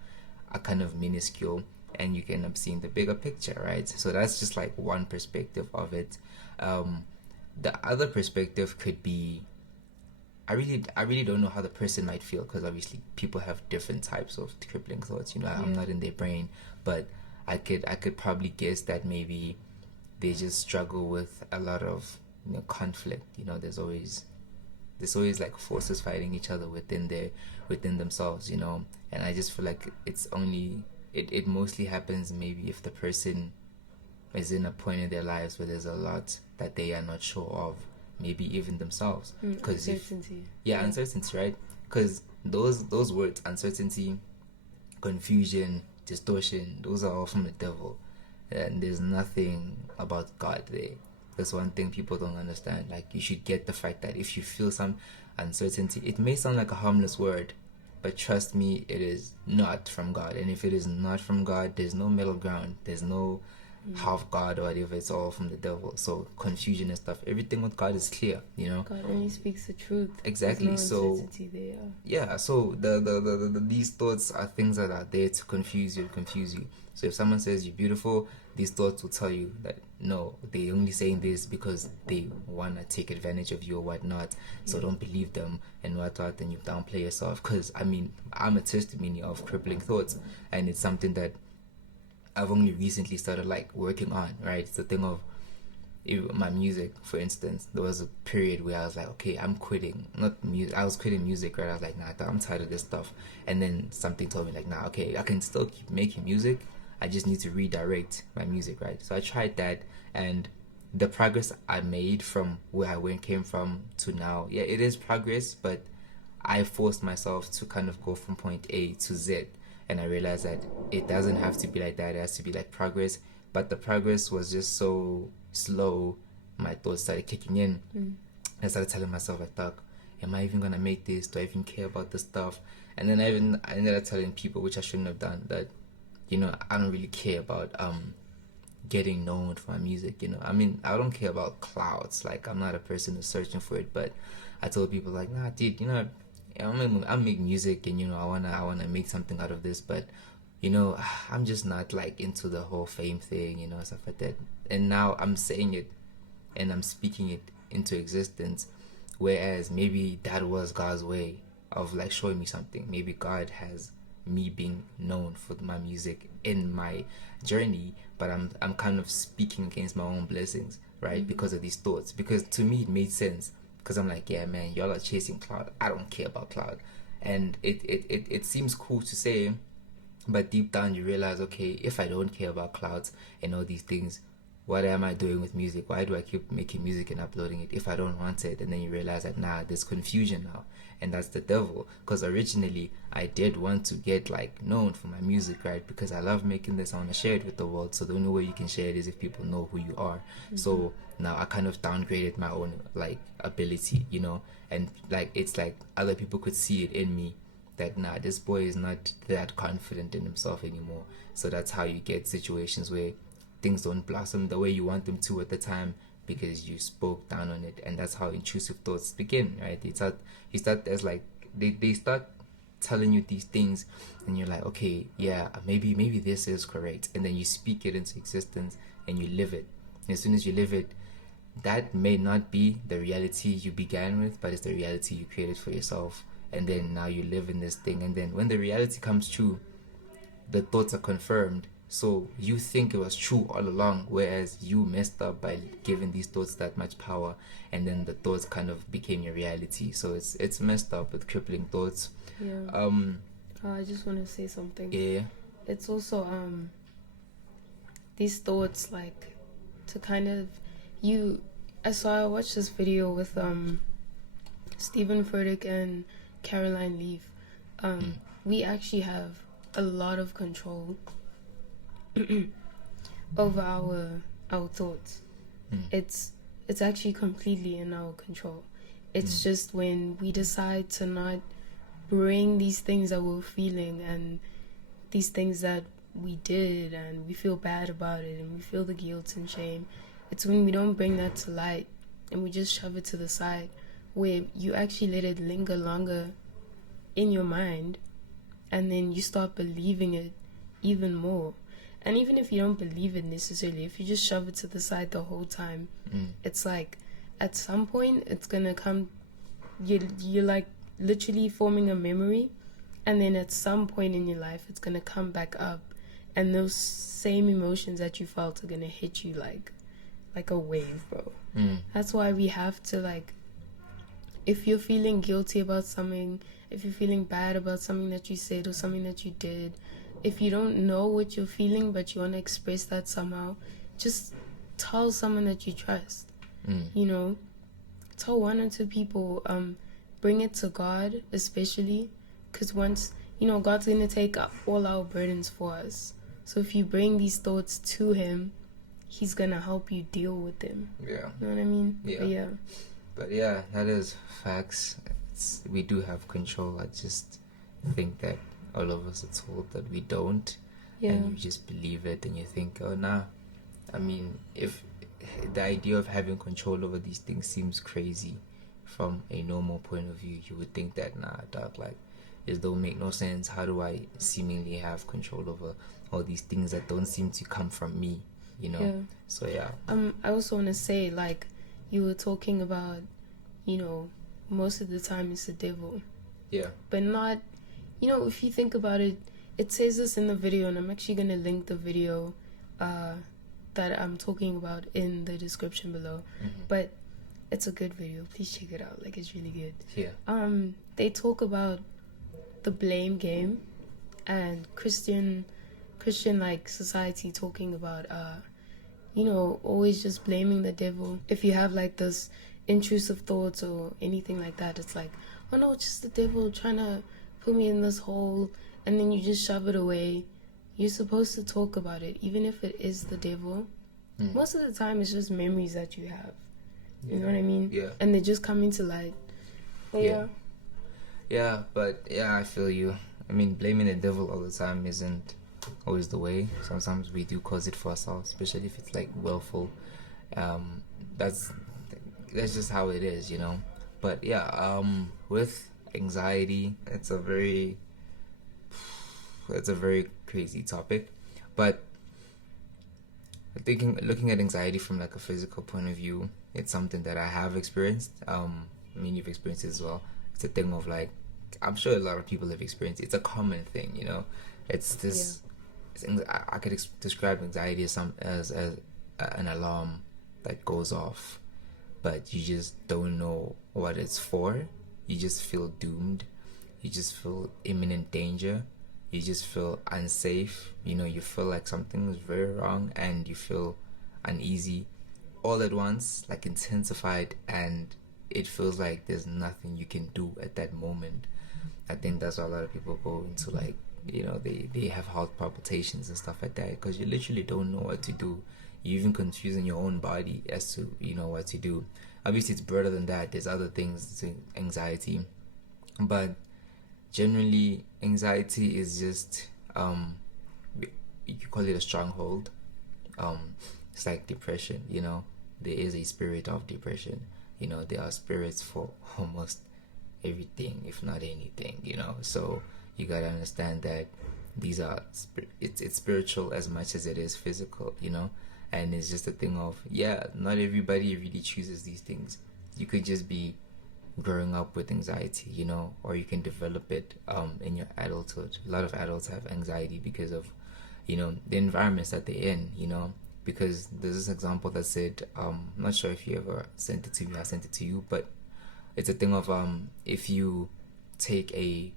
are kind of minuscule, and you can end up seeing the bigger picture, right? So that's just like one perspective of it. The other perspective could be, I really don't know how the person might feel, because obviously people have different types of crippling thoughts. I'm not in their brain, but I could probably guess that maybe they just struggle with a lot of conflict. There's always like forces fighting each other within themselves. And I just feel like it mostly happens maybe if the person is in a point in their lives where there's a lot that they are not sure of, maybe even themselves. Uncertainty. Uncertainty, right? Because those words, uncertainty, confusion, distortion, those are all from the devil, and there's nothing about God there. That's one thing people don't understand. Like, you should get the fact that if you feel some uncertainty, it may sound like a harmless word, but trust me, it is not from God. And if it is not from God, there's no middle ground. There's no half God or whatever. It's all from the devil. So confusion and stuff, everything with God is clear. God only speaks the truth. Exactly. There's no uncertainty there. Yeah. So the these thoughts are things that are there to confuse you. So if someone says you're beautiful, these thoughts will tell you that no, they're only saying this because they want to take advantage of you or whatnot. So don't believe them and whatnot, and you downplay yourself. Because I'm a testimony of crippling thoughts, and it's something that I've only recently started like working on, right? It's the thing of my music, for instance. There was a period where I was like, okay, I'm quitting. Not music. I was quitting music, right? I was like, nah, I'm tired of this stuff. And then something told me like, nah, okay, I can still keep making music. I just need to redirect my music, right? So I tried that, and the progress I made from where I came from to now, yeah, it is progress, but I forced myself to kind of go from point A to Z. And I realized that it doesn't have to be like that. It has to be like progress. But the progress was just so slow. My thoughts started kicking in. I started telling myself, like, "Doc, am I even gonna make this? Do I even care about this stuff?" And then I ended up telling people, which I shouldn't have done, that I don't really care about getting known for my music. I don't care about clouds. Like, I'm not a person who's searching for it. But I told people, like, nah, dude, I'll make music, and I wanna make something out of this, but I'm just not like into the whole fame thing, stuff like that. And now I'm saying it and I'm speaking it into existence, whereas maybe that was God's way of like showing me something. Maybe God has me being known for my music in my journey, but I'm kind of speaking against my own blessings, right? Because of these thoughts. Because to me it made sense. Because I'm like, yeah, man, y'all are chasing cloud. I don't care about cloud. And it seems cool to say, but deep down you realize, okay, if I don't care about clouds and all these things, what am I doing with music? Why do I keep making music and uploading it if I don't want it? And then you realize that, nah, there's confusion now. And that's the devil. Because originally I did want to get like known for my music, right? Because I love making this. I want to share it with the world. So the only way you can share it is if people know who you are. So now I kind of downgraded my own like ability, and like it's like other people could see it in me that, nah, this boy is not that confident in himself anymore. So that's how you get situations where things don't blossom the way you want them to at the time, because you spoke down on it. And that's how intrusive thoughts begin, right? They start telling you these things, and you're like, okay, yeah, maybe this is correct. And then you speak it into existence and you live it. And as soon as you live it, that may not be the reality you began with, but it's the reality you created for yourself. And then now you live in this thing, and then when the reality comes true, the thoughts are confirmed. So you think it was true all along, whereas you messed up by giving these thoughts that much power, and then the thoughts kind of became your reality. So it's messed up with crippling thoughts. Yeah. I just want to say something. Yeah. It's also these thoughts, like, to kind of I watched this video with Stephen Furtick and Caroline Leaf. We actually have a lot of control over our thoughts. It's actually completely in our control. It's just when we decide to not bring these things that we're feeling and these things that we did, and we feel bad about it, and we feel the guilt and shame. It's when we don't bring that to light and we just shove it to the side, where you actually let it linger longer in your mind, and then you start believing it even more. And even if you don't believe it necessarily, if you just shove it to the side the whole time, it's like at some point it's gonna come. You're like literally forming a memory, and then at some point in your life it's gonna come back up, and those same emotions that you felt are gonna hit you like a wave, bro. That's why we have to, like, if you're feeling guilty about something, if you're feeling bad about something that you said or something that you did, if you don't know what you're feeling but you want to express that somehow, just tell someone that you trust. You know, tell one or two people. Bring it to God, especially, because once, you know, God's going to take up all our burdens for us. So if you bring these thoughts to him, he's going to help you deal with them. Yeah. You know what I mean? Yeah. But yeah, that is facts. We do have control. I just think that all of us are told that we don't. Yeah. And you just believe it and you think, oh, nah. I mean, if the idea of having control over these things seems crazy from a normal point of view, you would think that, nah, dog, like, this don't make no sense. How do I seemingly have control over all these things that don't seem to come from me, you know? Yeah. So, yeah. I also want to say, like, you were talking about, you know, most of the time it's the devil. Yeah. But not, you know, if you think about it, it says this in the video, and I'm actually going to link the video that I'm talking about in the description below. But it's a good video. Please check it out. Like, it's really good. Yeah. They talk about the blame game and Christian like society talking about you know, always just blaming the devil. If you have like this intrusive thoughts or anything like that, it's like, oh no, it's just the devil trying to put me in this hole, and then you just shove it away. You're supposed to talk about it, even if it is the devil. Most of the time it's just memories that you have. You know what I mean? Yeah. And they just come into light. Yeah, but yeah, I feel you. I mean, blaming the devil all the time isn't always the way. Sometimes we do cause it for ourselves, especially if it's like willful. That's just how it is, you know. But yeah, with anxiety, it's a very crazy topic. But looking at anxiety from like a physical point of view, it's something that I have experienced. I mean, you've experienced it as well. It's a thing of like, I'm sure a lot of people have experienced it. It's a common thing, you know. It's this. I could describe anxiety as an alarm that goes off, but you just don't know what it's for. You just feel doomed. You just feel imminent danger. You just feel unsafe. You know, you feel like something is very wrong, and you feel uneasy all at once, like intensified, and it feels like there's nothing you can do at that moment. I think that's why a lot of people go into, like, you know, they have heart palpitations and stuff like that, because you literally don't know what to do. You're even confusing your own body as to, you know, what to do. Obviously it's broader than that. There's other things to anxiety, but generally anxiety is just you call it a stronghold. It's like depression, you know. There is a spirit of depression, you know. There are spirits for almost everything, if not anything, you know. So you gotta understand that these are it's spiritual as much as it is physical, you know. And it's just a thing of, yeah, not everybody really chooses these things. You could just be growing up with anxiety, you know, or you can develop it in your adulthood. A lot of adults have anxiety because of, you know, the environments that they're in, you know. Because there's this example that said, I'm not sure if you ever sent it to me, I sent it to you, but it's a thing of if you take a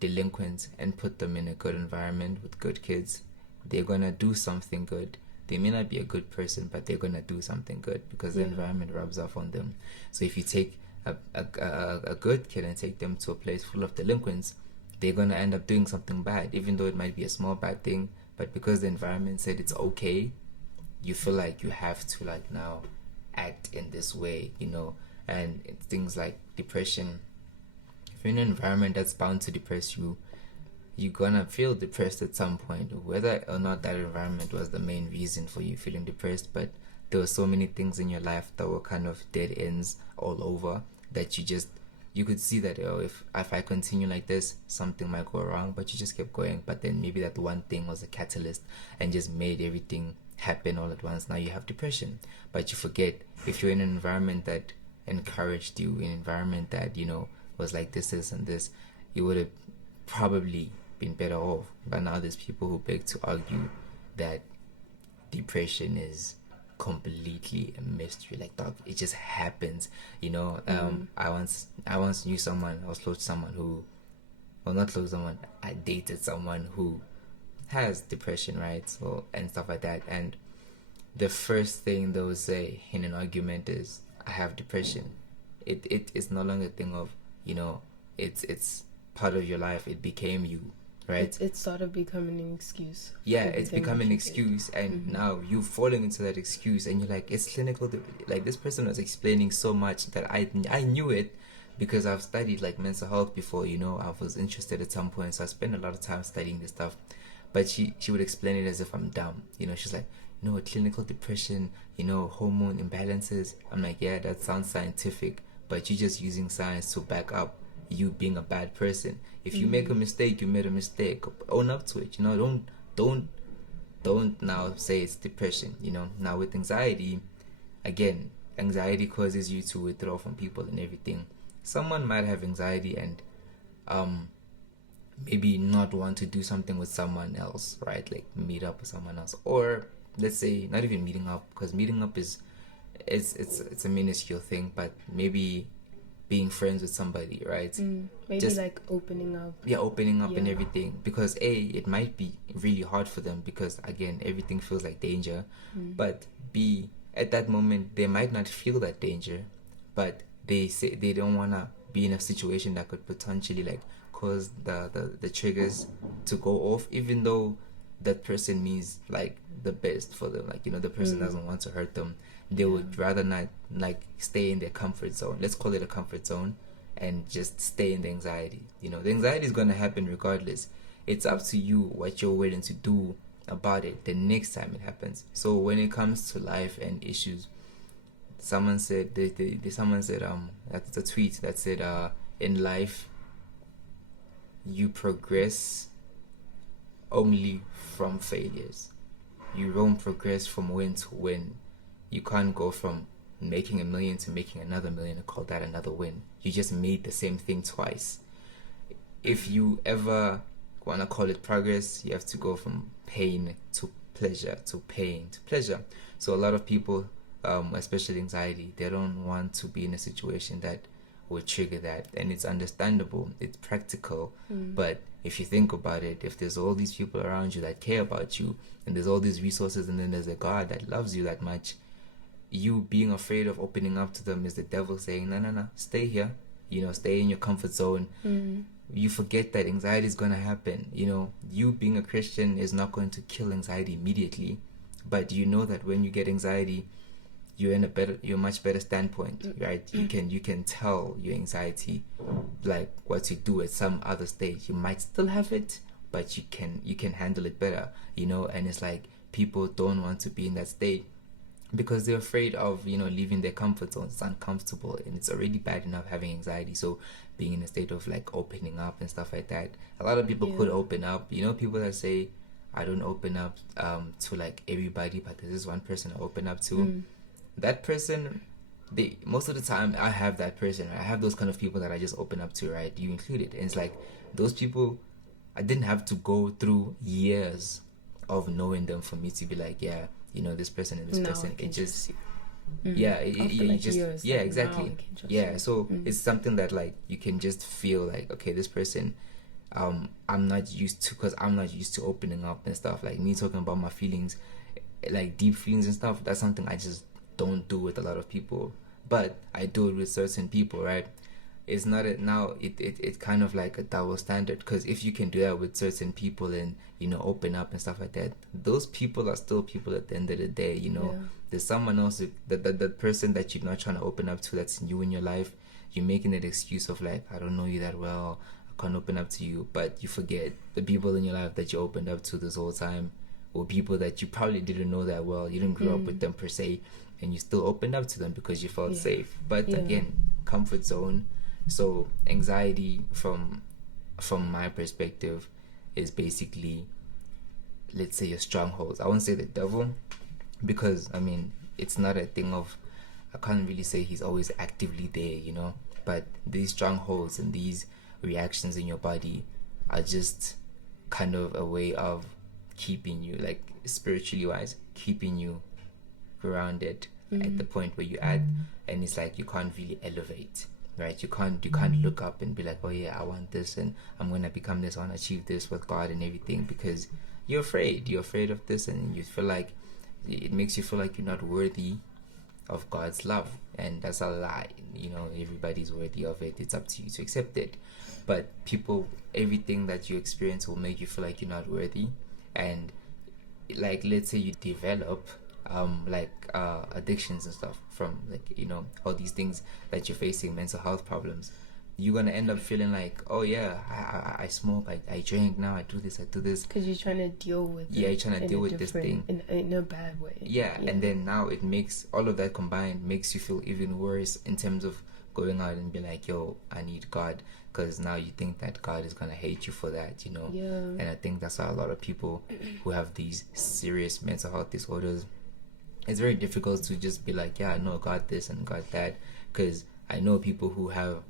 delinquent and put them in a good environment with good kids, they're gonna do something good. They may not be a good person, but they're gonna do something good because the environment rubs off on them. So if you take a good kid and take them to a place full of delinquents, they're gonna end up doing something bad, even though it might be a small bad thing. But because the environment said it's okay, you feel like you have to, like, now act in this way, you know. And it's things like depression. If you're in an environment that's bound to depress you, you're gonna feel depressed at some point, whether or not that environment was the main reason for you feeling depressed. But there were so many things in your life that were kind of dead ends all over that you could see that, oh, if I continue like this, something might go wrong, but you just kept going. But then maybe that one thing was a catalyst and just made everything happen all at once. Now you have depression. But you forget, if you're in an environment that encouraged you, an environment that, you know, was like this and this, you would have probably been better off. But now there's people who beg to argue that depression is completely a mystery. Like, dog, it just happens, you know. I once knew someone, I was close to someone who, well, not close to someone, I dated someone who has depression, right? So, and stuff like that. And the first thing they would say in an argument is, I have depression. It's no longer a thing of, you know, it's part of your life. It became you, right? It started becoming an excuse. Yeah, it's becoming an excuse, and now you're falling into that excuse, and you're like, it's clinical. Like, this person was explaining so much that I knew it because I've studied like mental health before, you know. I was interested at some point, so I spent a lot of time studying this stuff. But she would explain it as if I'm dumb, you know. She's like, no, clinical depression, you know, hormone imbalances. I'm like, yeah, that sounds scientific, but you're just using science to back up you being a bad person. If you make a mistake, you made a mistake. Own up to it, you know. Don't now say it's depression, you know. Now with anxiety, again, anxiety causes you to withdraw from people and everything. Someone might have anxiety and maybe not want to do something with someone else, right? Like meet up with someone else, or let's say not even meeting up, because meeting up is it's a minuscule thing, but maybe being friends with somebody, right? Maybe just, like opening up. Yeah, opening up and everything. Because it might be really hard for them because, again, everything feels like danger. But B, at that moment, they might not feel that danger, but they say they don't want to be in a situation that could potentially like cause the triggers to go off, even though that person means like the best for them. Like, you know, the person doesn't want to hurt them. They would rather not like stay in their comfort zone. Let's call it a comfort zone, and just stay in the anxiety. You know, the anxiety is going to happen regardless. It's up to you what you're willing to do about it the next time it happens. So when it comes to life and issues, someone said that's a tweet that said in life you progress only from failures. You don't progress from win to win. You can't go from making $1 million to making another $1 million and call that another win. You just made the same thing twice. If you ever want to call it progress, you have to go from pain to pleasure to pain to pleasure. So a lot of people, especially anxiety, they don't want to be in a situation that would trigger that, and it's understandable, it's practical. But if you think about it, if there's all these people around you that care about you, and there's all these resources, and then there's a God that loves you that much, you being afraid of opening up to them is the devil saying, no, stay here, you know, stay in your comfort zone. You forget that anxiety is going to happen. You know, you being a Christian is not going to kill anxiety immediately, but you know that when you get anxiety, you're in a much better standpoint, right? You can tell your anxiety like what to do at some other stage. You might still have it, but you can handle it better, you know. And it's like people don't want to be in that state because they're afraid of, you know, leaving their comfort zone. It's uncomfortable, and it's already bad enough having anxiety. So being in a state of like opening up and stuff like that, a lot of people could open up. You know, people that say I don't open up to like everybody, but there's this one person I open up to. That person, most of the time I have that person. I have those kind of people that I just open up to, right? You included. And it's like those people, I didn't have to go through years of knowing them for me to be like, yeah, you know, this person and this person. It just exactly. So it's something that like you can just feel like, okay, this person I'm not used to, because I'm not used to opening up and stuff. Like me talking about my feelings, like deep feelings and stuff, that's something I just don't do with a lot of people, but I do it with certain people, right? It's not it's kind of like a double standard, because if you can do that with certain people and, you know, open up and stuff like that, those people are still people at the end of the day, you know. There's someone else, that person that you're not trying to open up to, that's new in your life. You're making that excuse of like, I don't know you that well, I can't open up to you, but you forget the people in your life that you opened up to this whole time, or people that you probably didn't know that well, you didn't grow up with them per se, and you still opened up to them because you felt safe. But again, comfort zone, So anxiety, from my perspective, is basically, let's say, your strongholds. I won't say the devil, because I mean it's not a thing of, I can't really say he's always actively there, but these strongholds and these reactions in your body are just kind of a way of keeping you, like spiritually wise, keeping you grounded at the point where you're at. And it's like you can't really elevate, right? You can't look up and be like, oh yeah, I want this, and I'm gonna become this, I want to achieve this with God and everything, because you're afraid of this, and you feel like it makes you feel like you're not worthy of God's love. And that's a lie. Everybody's worthy of it. It's up to you to accept it. But everything that you experience will make you feel like you're not worthy. And like, let's say you develop addictions and stuff from, like, all these things that you're facing, mental health problems. You're gonna end up feeling like, oh yeah, I smoke, I drink, now I do this, because you're trying to deal with you're trying to deal with this thing in a bad way. yeah. And then now it makes all of that combined makes you feel even worse in terms of going out and be like, yo, I need God, because now you think that God is gonna hate you for that, Yeah. And I think that's why a lot of people who have these serious mental health disorders, it's very difficult to just be like, yeah, I know God this and God that, because I know people who have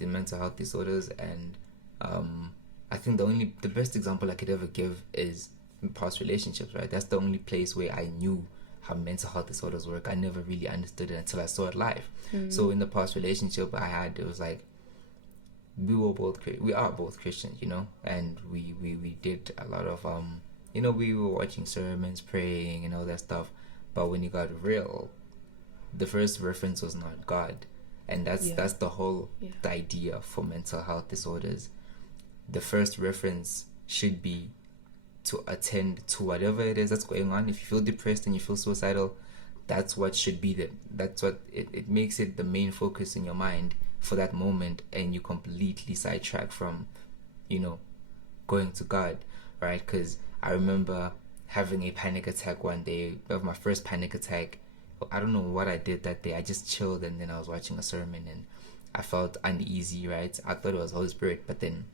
the mental health disorders, and I think the best example I could ever give is past relationships, right? That's the only place where I knew how mental health disorders work. I never really understood it until I saw it live. So in the past relationship I had, it was like we are both Christians, and we did a lot of we were watching sermons, praying and all that stuff. But when it got real, the first reference was not God. And that's the whole the idea for mental health disorders. The first reference should be to attend to whatever it is that's going on. If you feel depressed and you feel suicidal, that's what should be that's what it makes it the main focus in your mind for that moment, and you completely sidetrack from going to God, right? Because I remember having a panic attack one day, of my first panic attack. I don't know what I did that day. I just chilled, and then I was watching a sermon and I felt uneasy, right? I thought it was Holy Spirit, but then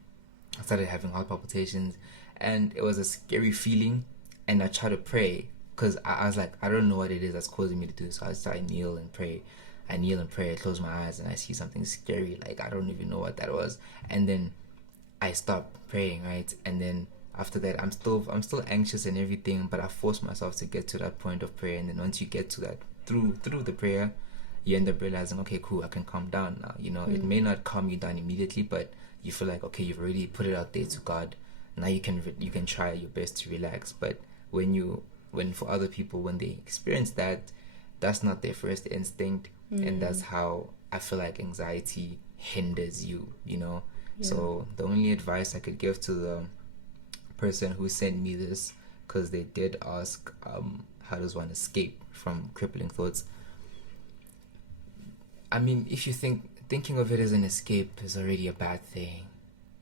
I started having heart palpitations, and it was a scary feeling. And I tried to pray, because I was like, I don't know what it is that's causing me to do this. So I kneel and pray. I close my eyes, and I see something scary. Like, I don't even know what that was. And then I stopped praying, right? And then after that, I'm still anxious and everything, but I force myself to get to that point of prayer. And then once you get to that, through the prayer, you end up realizing, okay, cool, I can calm down now. It may not calm you down immediately, but you feel like, okay, you've already put it out there to God. Now you can try your best to relax. But when for other people, when they experience that, that's not their first instinct, and that's how I feel like anxiety hinders you. So the only advice I could give to the person who sent me this, because they did ask, how does one escape from crippling thoughts? I mean, if you thinking of it as an escape is already a bad thing.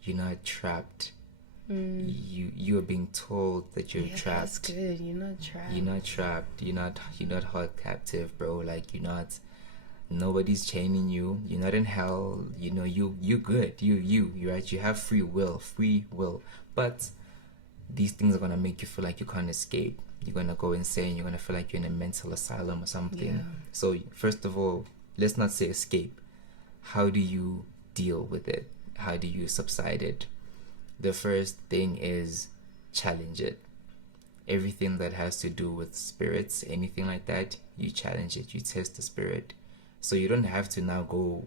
You're not trapped. You are being told that you're trapped. That's good. You're not trapped. You're not trapped. You're not held captive, bro. Like, you're not. Nobody's chaining you. You're not in hell. You're good. You're right. You have free will. But these things are gonna make you feel like you can't escape. You're gonna go insane. You're gonna feel like you're in a mental asylum or something. Yeah. So first of all, let's not say escape. How do you deal with it? How do you subside it? The first thing is challenge it. Everything that has to do with spirits, anything like that, you challenge it. You test the spirit. So you don't have to now go,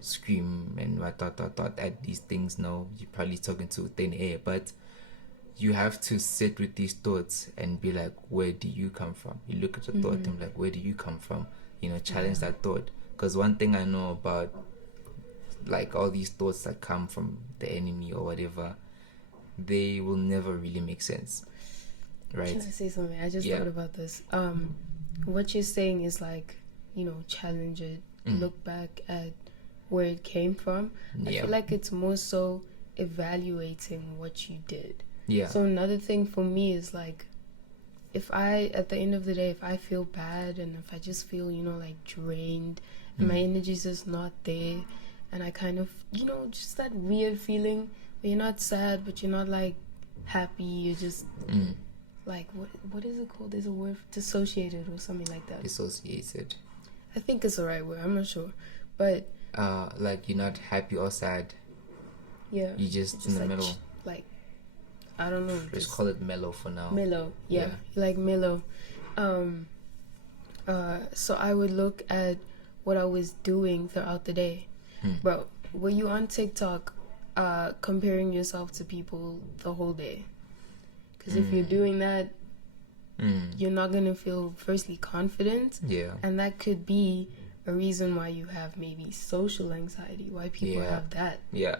scream and at these things. No, you're probably talking to thin air, but you have to sit with these thoughts and be like, where do you come from? You look at the thought and be like, where do you come from? Challenge that thought. Because one thing I know about, like, all these thoughts that come from the enemy or whatever, they will never really make sense, right? Can I say something? I just thought about this. What you're saying is like, challenge it, look back at where it came from. I feel like it's more so evaluating what you did. Yeah. So another thing for me is like, at the end of the day, if I feel bad and if I just feel, like drained and my energy's just not there, and I kind of, just that weird feeling where you're not sad, but you're not like happy. You're just like, what is it called? There's a word, dissociated or something like that. Dissociated. I think it's the right word. I'm not sure, but like you're not happy or sad. Yeah, you just in the like, middle. Like, I don't know. Just call it mellow for now. Mellow, yeah. Like mellow. So I would look at what I was doing throughout the day. Bro, were you on TikTok comparing yourself to people the whole day? Because if you're doing that, you're not going to feel, firstly, confident. Yeah. And that could be a reason why you have maybe social anxiety, why people have that. Yeah.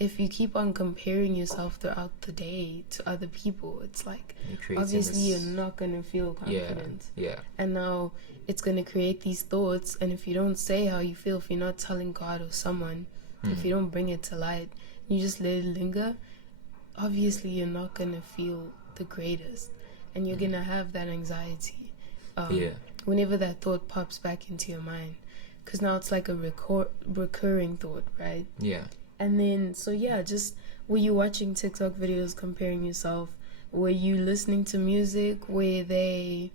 If you keep on comparing yourself throughout the day to other people, it's like, obviously you're not going to feel confident. Yeah. And now it's going to create these thoughts, and if you don't say how you feel, if you're not telling God or someone, if you don't bring it to light, you just let it linger, obviously you're not going to feel the greatest, and you're going to have that anxiety whenever that thought pops back into your mind, because now it's like a recurring thought, right? Yeah. And then, so yeah, just, were you watching TikTok videos comparing yourself? Were you listening to music where they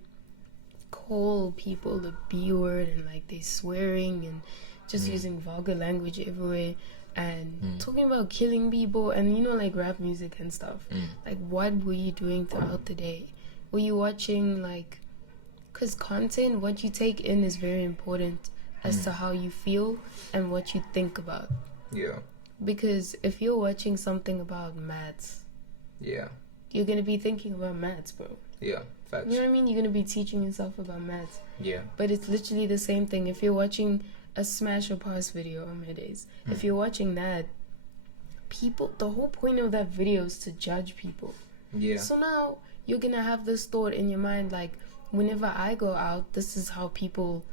call people the B word and like they swearing and just using vulgar language everywhere and talking about killing people and, like rap music and stuff? Like, what were you doing throughout the day? Were you watching, like, because content, what you take in is very important as to how you feel and what you think about. Yeah. Because if you're watching something about maths, you're going to be thinking about maths, bro. Yeah, facts. You know what I mean? You're going to be teaching yourself about maths. Yeah. But it's literally the same thing. If you're watching a smash or pass video on Maydays, if you're watching that, the whole point of that video is to judge people. Yeah. So now you're going to have this thought in your mind, like, whenever I go out, this is what people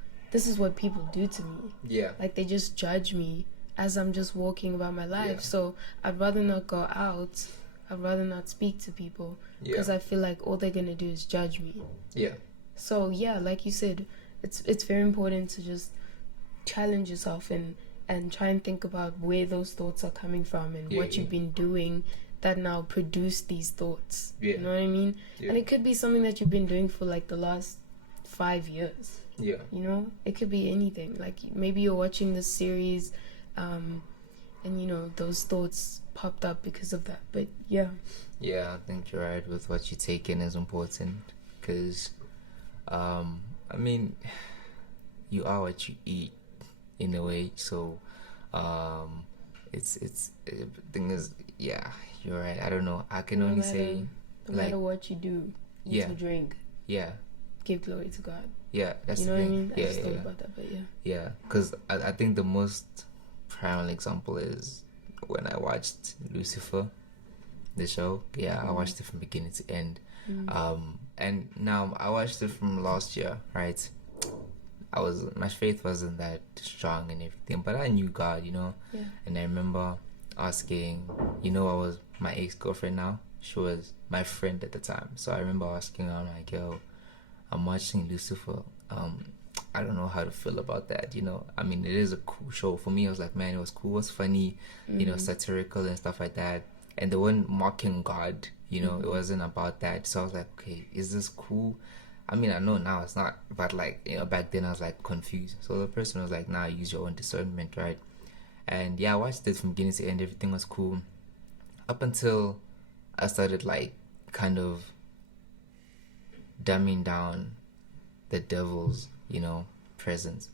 do to me. Yeah. Like, they just judge me as I'm just walking about my life. Yeah. So I'd rather not go out. I'd rather not speak to people because I feel like all they're going to do is judge me. Yeah. So, yeah, like you said, it's very important to just challenge yourself and try and think about where those thoughts are coming from and what you've been doing that now produce these thoughts. You know what I mean? And it could be something that you've been doing for like the last 5 years. Yeah. It could be anything. Like, maybe you're watching this series and those thoughts popped up because of that. But yeah, I think you're right with what you take in is important, because I mean, you are what you eat in a way. So it's the thing is, you're right. I don't know, I can only say, no matter what you do, eat or drink, give glory to God. That's you know the what I thing. mean? I just thought about that, but because I think the most primal example is when I watched Lucifer, the show. I watched it from beginning to end. And now I watched it from last year, right? My faith wasn't that strong and everything, but I knew God, and I remember asking, I was my ex-girlfriend now, she was my friend at the time, so I remember asking her, like, yo, I'm watching Lucifer, I don't know how to feel about that, I mean, it is a cool show. For me, I was like, man, it was cool, it was funny, satirical and stuff like that, and they weren't mocking God, it wasn't about that. So I was like, okay, is this cool? I mean, I know now it's not, but like, back then I was like confused. So the person was like, nah, use your own discernment, right? And I watched it from beginning to end, everything was cool, up until I started like kind of dumbing down the devil's presence.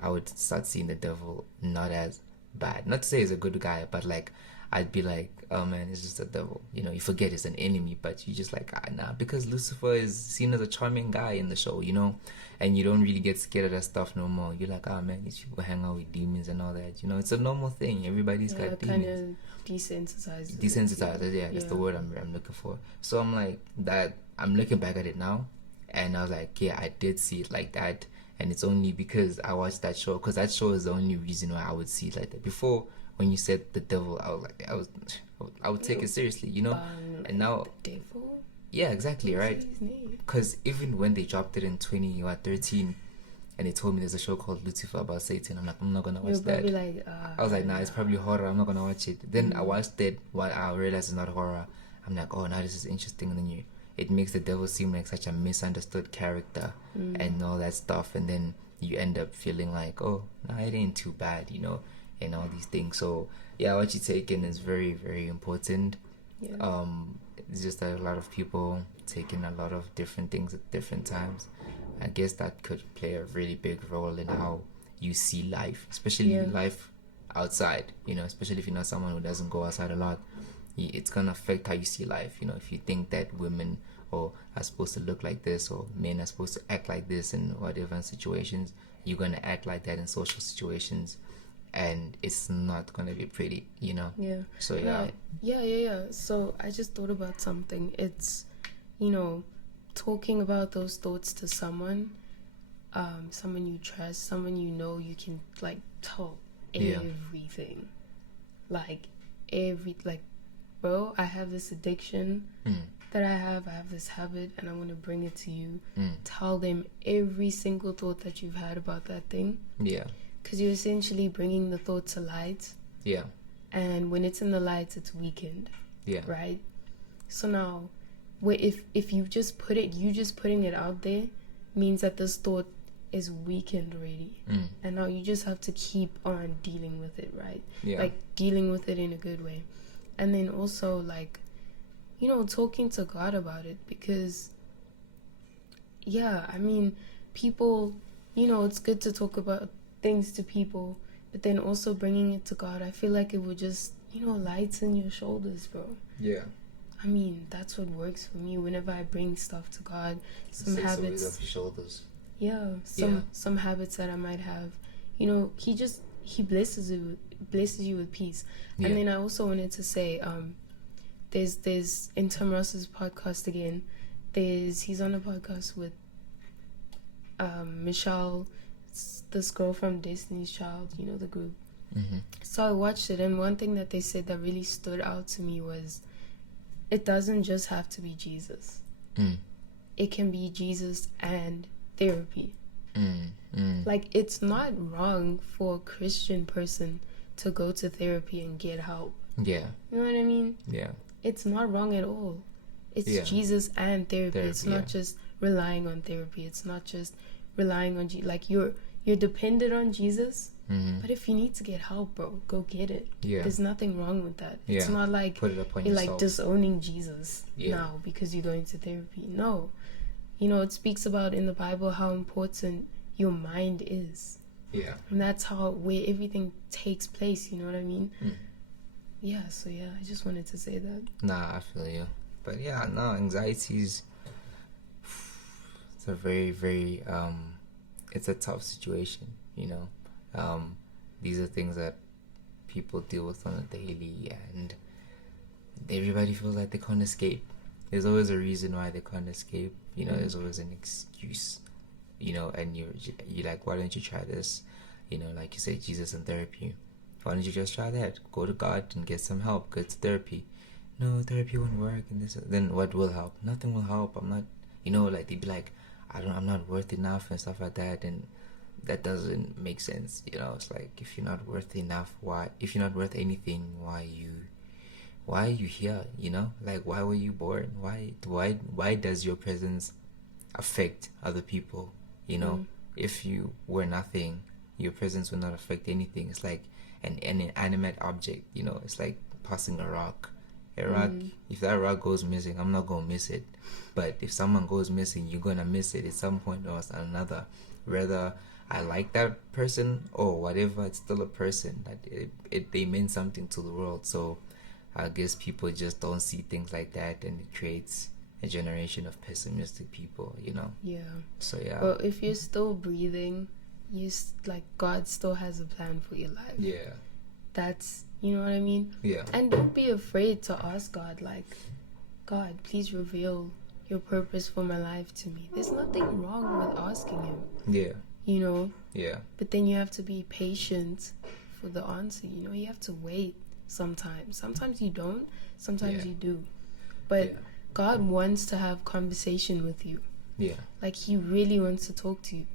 I would start seeing the devil not as bad, not to say he's a good guy, but like I'd be like, oh man, it's just the devil, you forget it's an enemy, but you just like, nah, because Lucifer is seen as a charming guy in the show, and you don't really get scared of that stuff no more. You're like, oh man, these people hang out with demons and all that, it's a normal thing. Everybody's got demons. Kind of desensitized. That's the word I'm looking for. So I'm like, that I'm looking back at it now, and I was like, I did see it like that, and it's only because I watched that show, because that show is the only reason why I would see it like that. Before, when you said the devil, I was like, I would take it seriously, and now, the devil? Yeah, exactly, right? Because even when they dropped it in 2013, and they told me there's a show called Lucifer about Satan. I'm like, I'm not gonna watch You're that. probably like, I was like, nah, it's probably horror. I'm not gonna watch it. Then I watched it. While I realized it's not horror, I'm like, oh, now this is interesting. And then it makes the devil seem like such a misunderstood character and all that stuff. And then you end up feeling like, oh, no, it ain't too bad, and all these things. So yeah, what you take in is very, very important. Yeah. It's just that a lot of people take in a lot of different things at different times. I guess that could play a really big role in how you see life, especially life outside, especially if you're not someone who doesn't go outside a lot. It's gonna affect how you see life. If you think that women are supposed to look like this, or men are supposed to act like this in whatever situations, you're gonna act like that in social situations, and it's not gonna be pretty, Yeah. So Yeah. So I just thought about something. It's, talking about those thoughts to someone you trust, someone you can like tell everything. Like bro, I have this addiction that I have this habit, and I want to bring it to you. Tell them every single thought that you've had about that thing. Yeah. Because you're essentially bringing the thought to light. Yeah. And when it's in the light, it's weakened. Yeah. Right? So now, if you just putting it out there means that this thought is weakened already. And now you just have to keep on dealing with it, right? Yeah. Like, dealing with it in a good way. And then also, like, talking to God about it. Because, people, it's good to talk about things to people, but then also bringing it to God, I feel like it would just, lighten your shoulders, bro. Yeah. That's what works for me whenever I bring stuff to God. Some habits. habits. Off your shoulders. Yeah. Some habits that I might have. He blesses you with peace. Yeah. And then I also wanted to say, there's in Tom Ross's podcast again. He's on a podcast with Michelle, this girl from Destiny's Child, the group. So I watched it, and one thing that they said that really stood out to me was, it doesn't just have to be Jesus. It can be Jesus and therapy. Like, it's not wrong for a Christian person to go to therapy and get help. Yeah. You know what I mean? Yeah. It's not wrong at all. It's Jesus and therapy. It's not just relying on therapy. It's not just relying on like you're dependent on Jesus. But if you need to get help, bro, go get it. Yeah. There's nothing wrong with that. It's not like put it upon you're yourself. like disowning Jesus now because you're going to therapy. No. It speaks about in the Bible how important your mind is. Yeah. And that's where everything takes place, you know what I mean? Yeah, so I just wanted to say that. Nah, I feel you. But anxiety's, it's a very, very, it's a tough situation, These are things that people deal with on a daily, and everybody feels like they can't escape. There's always a reason why they can't escape, there's always an excuse, and you're like, why don't you try this? Like you say, Jesus and therapy. Why don't you just try that? Go to God and get some help. Go to therapy. No, therapy won't work. And this, then what will help? Nothing will help. I'm not, like they'd be like, I'm not worth enough and stuff like that. And that doesn't make sense. It's like, if you're not worth enough, if you're not worth anything, why are you here? Like, why were you born? Why does your presence affect other people? If you were nothing, your presence will not affect anything. It's like an inanimate object, it's like passing a rock. If that rock goes missing, I'm not gonna miss it. But if someone goes missing, you're gonna miss it at some point or another. Whether I like that person or whatever, it's still a person. That they mean something to the world. So I guess people just don't see things like that, and it creates a generation of pessimistic people, Yeah. So Well, if you're still breathing, God still has a plan for your life. Yeah. That's, you know what I mean? Yeah. And don't be afraid to ask God, like, God, please reveal your purpose for my life to me. There's nothing wrong with asking him. Yeah. Yeah. But then you have to be patient for the answer. You have to wait sometimes. Sometimes you don't. Sometimes you do. But God wants to have conversation with you. Yeah. Like, he really wants to talk to you.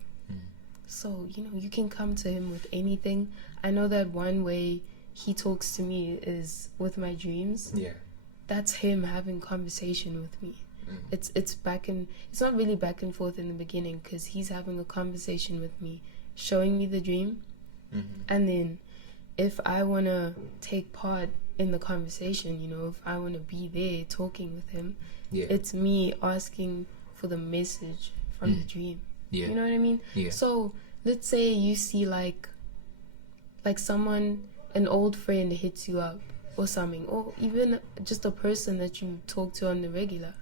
So, you can come to him with anything. I know that one way he talks to me is with my dreams. Yeah. That's him having conversation with me. It's not really back and forth in the beginning, because he's having a conversation with me, showing me the dream, and then if I want to take part in the conversation, if I want to be there talking with him, it's me asking for the message from the dream. You know what I mean? So let's say you see like someone, an old friend hits you up or something, or even just a person that you talk to on the regular.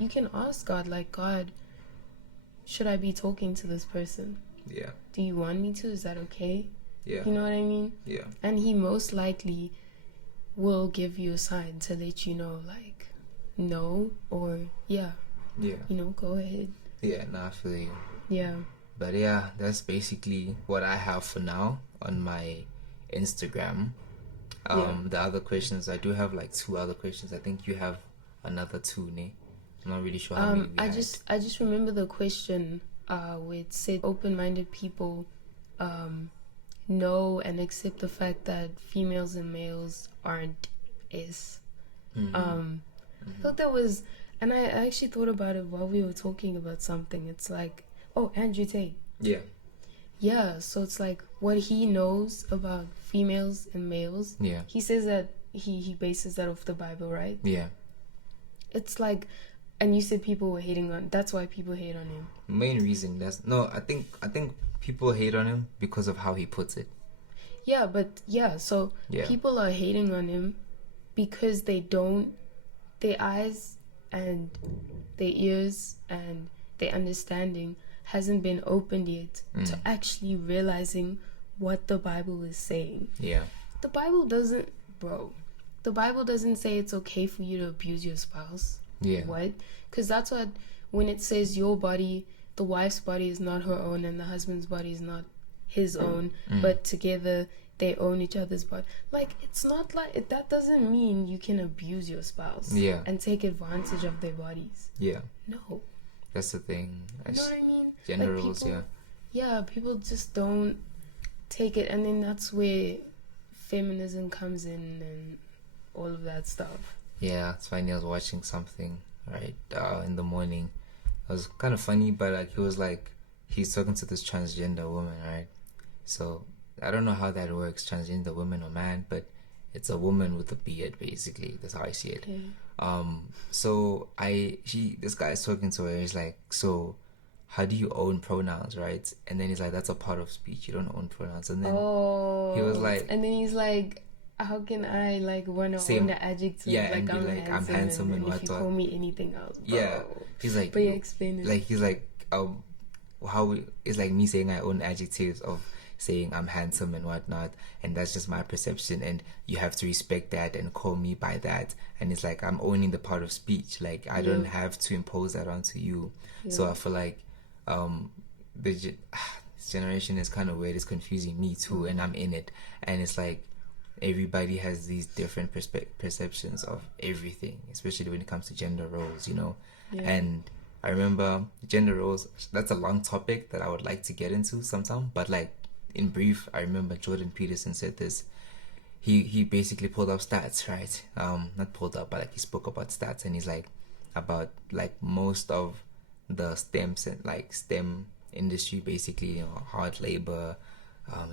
You can ask God, like, God, should I be talking to this person? Do you want me to? Is that okay? You know what I mean? And he most likely will give you a sign to let you know, like, no, or go ahead. I feel you. But that's basically what I have for now on my Instagram. The other questions, I do have like 2 other questions. I think you have another 2, ne? I'm not really sure how many we I had. just remember the question where it said open-minded people know and accept the fact that females and males aren't S. I thought that was, and I actually thought about it while we were talking about something. It's like, Andrew Tate. Yeah, so it's like what he knows about females and males. He says that he bases that off the Bible, right? It's like, and you said people were hating on, that's why people hate on him. Main reason, I think people hate on him because of how he puts it. So people are hating on him because their eyes and their ears and their understanding hasn't been opened yet to actually realizing what the Bible is saying. The Bible doesn't say it's okay for you to abuse your spouse. What? Because that's what, when it says your body, the wife's body is not her own and the husband's body is not his own, but together they own each other's body. Like, it's not like, that doesn't mean you can abuse your spouse and take advantage of their bodies. No. That's the thing. You know what I mean? Gender like roles, people, people just don't take it, and then that's where feminism comes in and all of that stuff. It's funny. I was watching something in the morning. It was kind of funny, but like he was like, he's talking to this transgender woman, right? So I don't know how that works, transgender woman or man, but it's a woman with a beard, basically. That's how I see it. So this guy is talking to her. He's like, so how do you own pronouns, right? And then he's like, that's a part of speech. You don't own pronouns. And then he was like, and then he's like, how can I want to own the adjective? And I'm handsome and if you call me anything else, he's like, but explain it. Like he's like, it's like me saying I own adjectives of saying I'm handsome and whatnot, and that's just my perception, and you have to respect that and call me by that. And it's like, I'm owning the part of speech. Like, I don't have to impose that onto you. So I feel like this generation is kind of weird. It's confusing me too, and I'm in it. And it's like, everybody has these different perceptions of everything, especially when it comes to gender roles, And I remember gender roles, that's a long topic that I would like to get into sometime, but like, in brief, I remember Jordan Peterson said this. He basically pulled up stats, right? Not pulled up, but like he spoke about stats, and he's like, about like most of the STEM industry, basically, hard labor,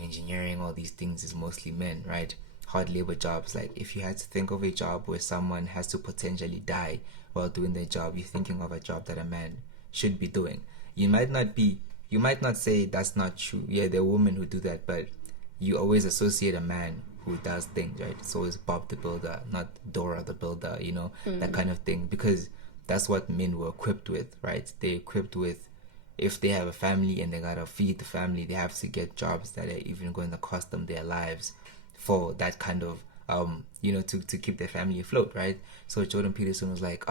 engineering, all these things is mostly men, right? Hard labor jobs. Like, if you had to think of a job where someone has to potentially die while doing their job, you're thinking of a job that a man should be doing. You might not say that's not true. Yeah, there are women who do that, but you always associate a man who does things, right? It's always Bob the Builder, not Dora the Builder, that kind of thing, because that's what men were equipped with, right? They're equipped with, if they have a family and they gotta feed the family, they have to get jobs that are even going to cost them their lives for that kind of, to keep their family afloat, right? So Jordan Peterson was like,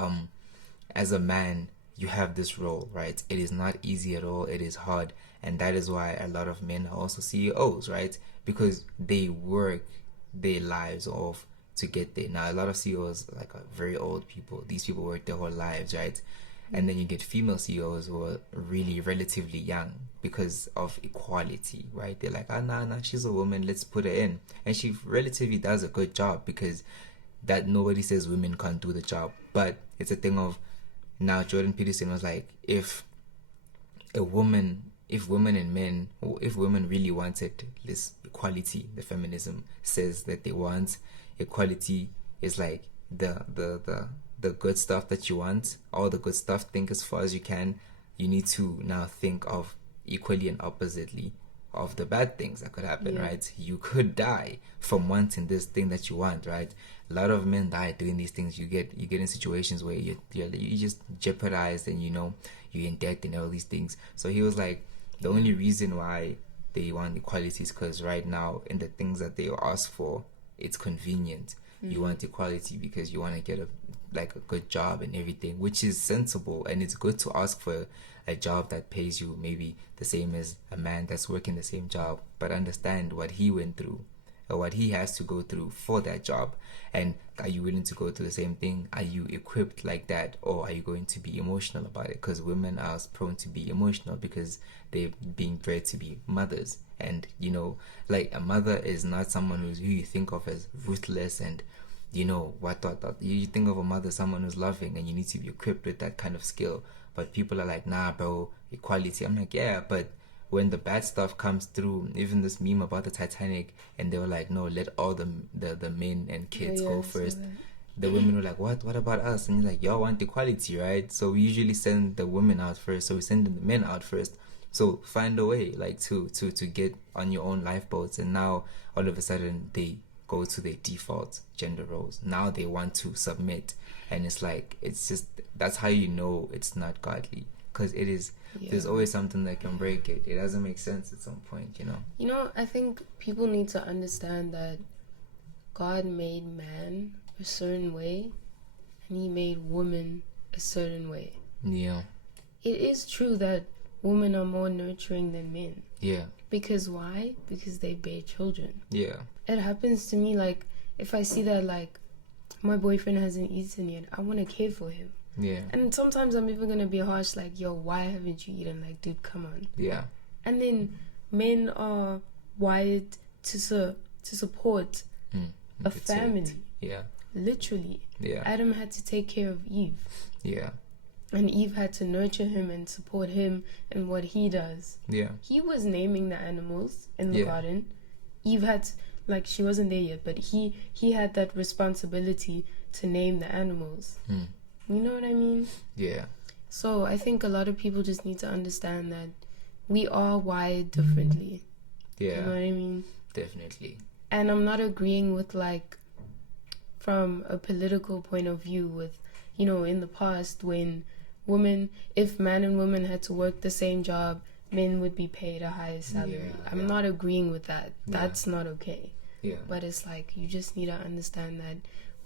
as a man, you have this role, right? It is not easy at all. It is hard. And that is why a lot of men are also CEOs, right? Because they work their lives off to get there. Now, a lot of CEOs are very old people. These people work their whole lives, right? And then you get female CEOs who are really relatively young, because of equality, right? They're like, nah, she's a woman, let's put her in. And she relatively does a good job, because that nobody says women can't do the job. But it's a thing of, now Jordan Peterson was like, if women really wanted this equality, the feminism says that they want equality, is like the good stuff that you want, all the good stuff, think as far as you can. You need to now think of equally and oppositely of the bad things that could happen, right? You could die from wanting this thing that you want, right? A lot of men die doing these things. You get in situations where you just jeopardized, and you're in debt and all these things. So he was like, the only reason why they want equality is because right now, in the things that they ask for, it's convenient. You want equality because you want to get a good job and everything, which is sensible, and it's good to ask for a job that pays you maybe the same as a man that's working the same job, but understand what he went through or what he has to go through for that job. And are you willing to go through the same thing? Are you equipped like that, or are you going to be emotional about it? Because women are prone to be emotional because they've been bred to be mothers. And like, a mother is not someone who you think of as ruthless and what. You think of a mother, someone who's loving, and you need to be equipped with that kind of skill. But people are like, nah bro, equality. I'm like, yeah, but when the bad stuff comes through, even this meme about the Titanic, and they were like, no, let all the men and kids go first. The women were like, what about us? And you're like, y'all want equality, right? So we usually send the women out first, so we send the men out first. So find a way, like, to get on your own lifeboats. And now all of a sudden they go to their default gender roles. Now they want to submit, and it's like, it's just, that's how it's not godly, because it is. There's always something that can break it. It doesn't make sense at some point. I think people need to understand that God made man a certain way, and he made woman a certain way. Yeah, it is true that women are more nurturing than men. Yeah. Because why? Because they bear children. Yeah. It happens to me, like, if I see that, like, my boyfriend hasn't eaten yet, I want to care for him. Yeah. And sometimes I'm even going to be harsh, like, yo, why haven't you eaten? Like, dude, come on. Yeah. And then men are wired to support a family. Yeah. Literally. Yeah. Adam had to take care of Eve. Yeah. And Eve had to nurture him and support him and what he does. Yeah. He was naming the animals in the garden. Eve had to, like, she wasn't there yet, but he had that responsibility to name the animals. You know what I mean? Yeah. So I think a lot of people just need to understand that we are wired differently. Yeah. You know what I mean? Definitely. And I'm not agreeing with, like, from a political point of view with, in the past when if man and woman had to work the same job, men would be paid a higher salary. I'm not agreeing with that. That's not okay. Yeah. But it's like, you just need to understand that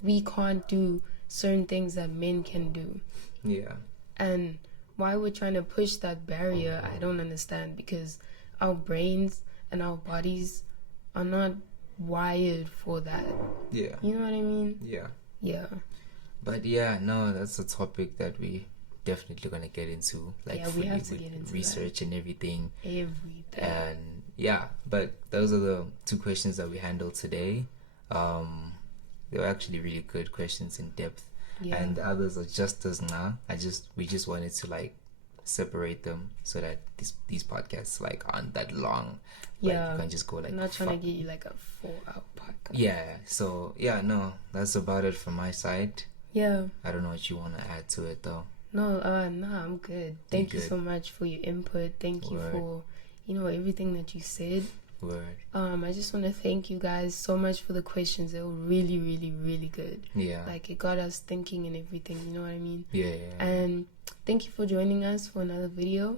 we can't do certain things that men can do. Yeah. And why we're trying to push that barrier, I don't understand, because our brains and our bodies are not wired for that. Yeah. You know what I mean? Yeah. Yeah. But yeah, no, that's a topic that we definitely gonna get into, like, we have to get into research and everything. And but those are the two questions that we handled today. They were actually really good questions, in depth, and the others are just as we just wanted to, like, separate them so that these podcasts, like, aren't that long. You can just go, like, I'm not trying to get you like a 4-hour podcast. Yeah. So no, that's about it from my side. Yeah. I don't know what you want to add to it, though. No, I'm good. Thank you so much for your input. Thank you for, everything that you said. Word. I just want to thank you guys so much for the questions. They were really, really, really good. Yeah. Like, it got us thinking and everything, you know what I mean? Yeah. And thank you for joining us for another video.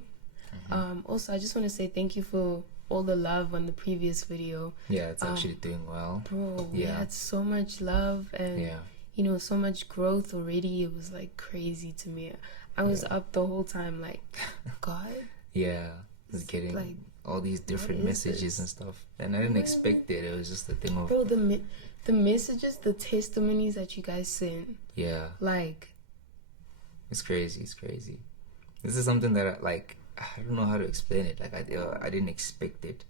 Also, I just want to say thank you for all the love on the previous video. Yeah, it's actually doing well. Bro, we had so much love and so much growth already. It was, like, crazy to me. I was up the whole time, like, God. Yeah, was getting, like, all these different messages and stuff, and I didn't expect it. It was just a thing of, bro, the messages, the testimonies that you guys sent. Yeah, like, it's crazy. This is something that I don't know how to explain it. Like I didn't expect it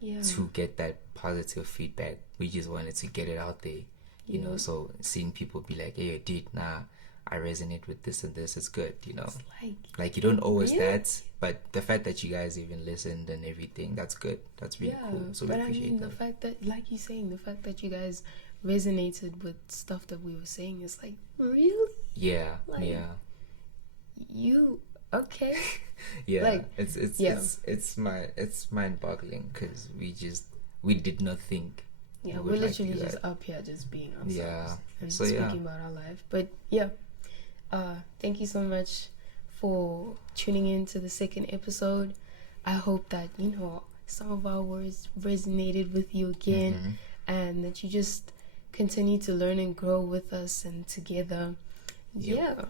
Yeah. to get that positive feedback. We just wanted to get it out there, you know. So seeing people be like, "Hey, dude, nah, I resonate with this and this. It's good," you know. It's Like you don't owe us really? that, but the fact that you guys even listened and everything, that's good. That's really yeah, cool. So we but I appreciate mean that. the fact that, like you're saying, the fact that you guys resonated with stuff that we were saying is like, really? Yeah, Like, yeah, You okay? yeah. like, It's mind-boggling because we did not think. Yeah, we we're would like to literally do just that. up here just being ourselves Yeah. and So, speaking yeah. about our life. But yeah, thank you so much for tuning in to the second episode. I hope that, you know, some of our words resonated with you again, Mm-hmm. and that you just continue to learn and grow with us and together. Yep. Yeah.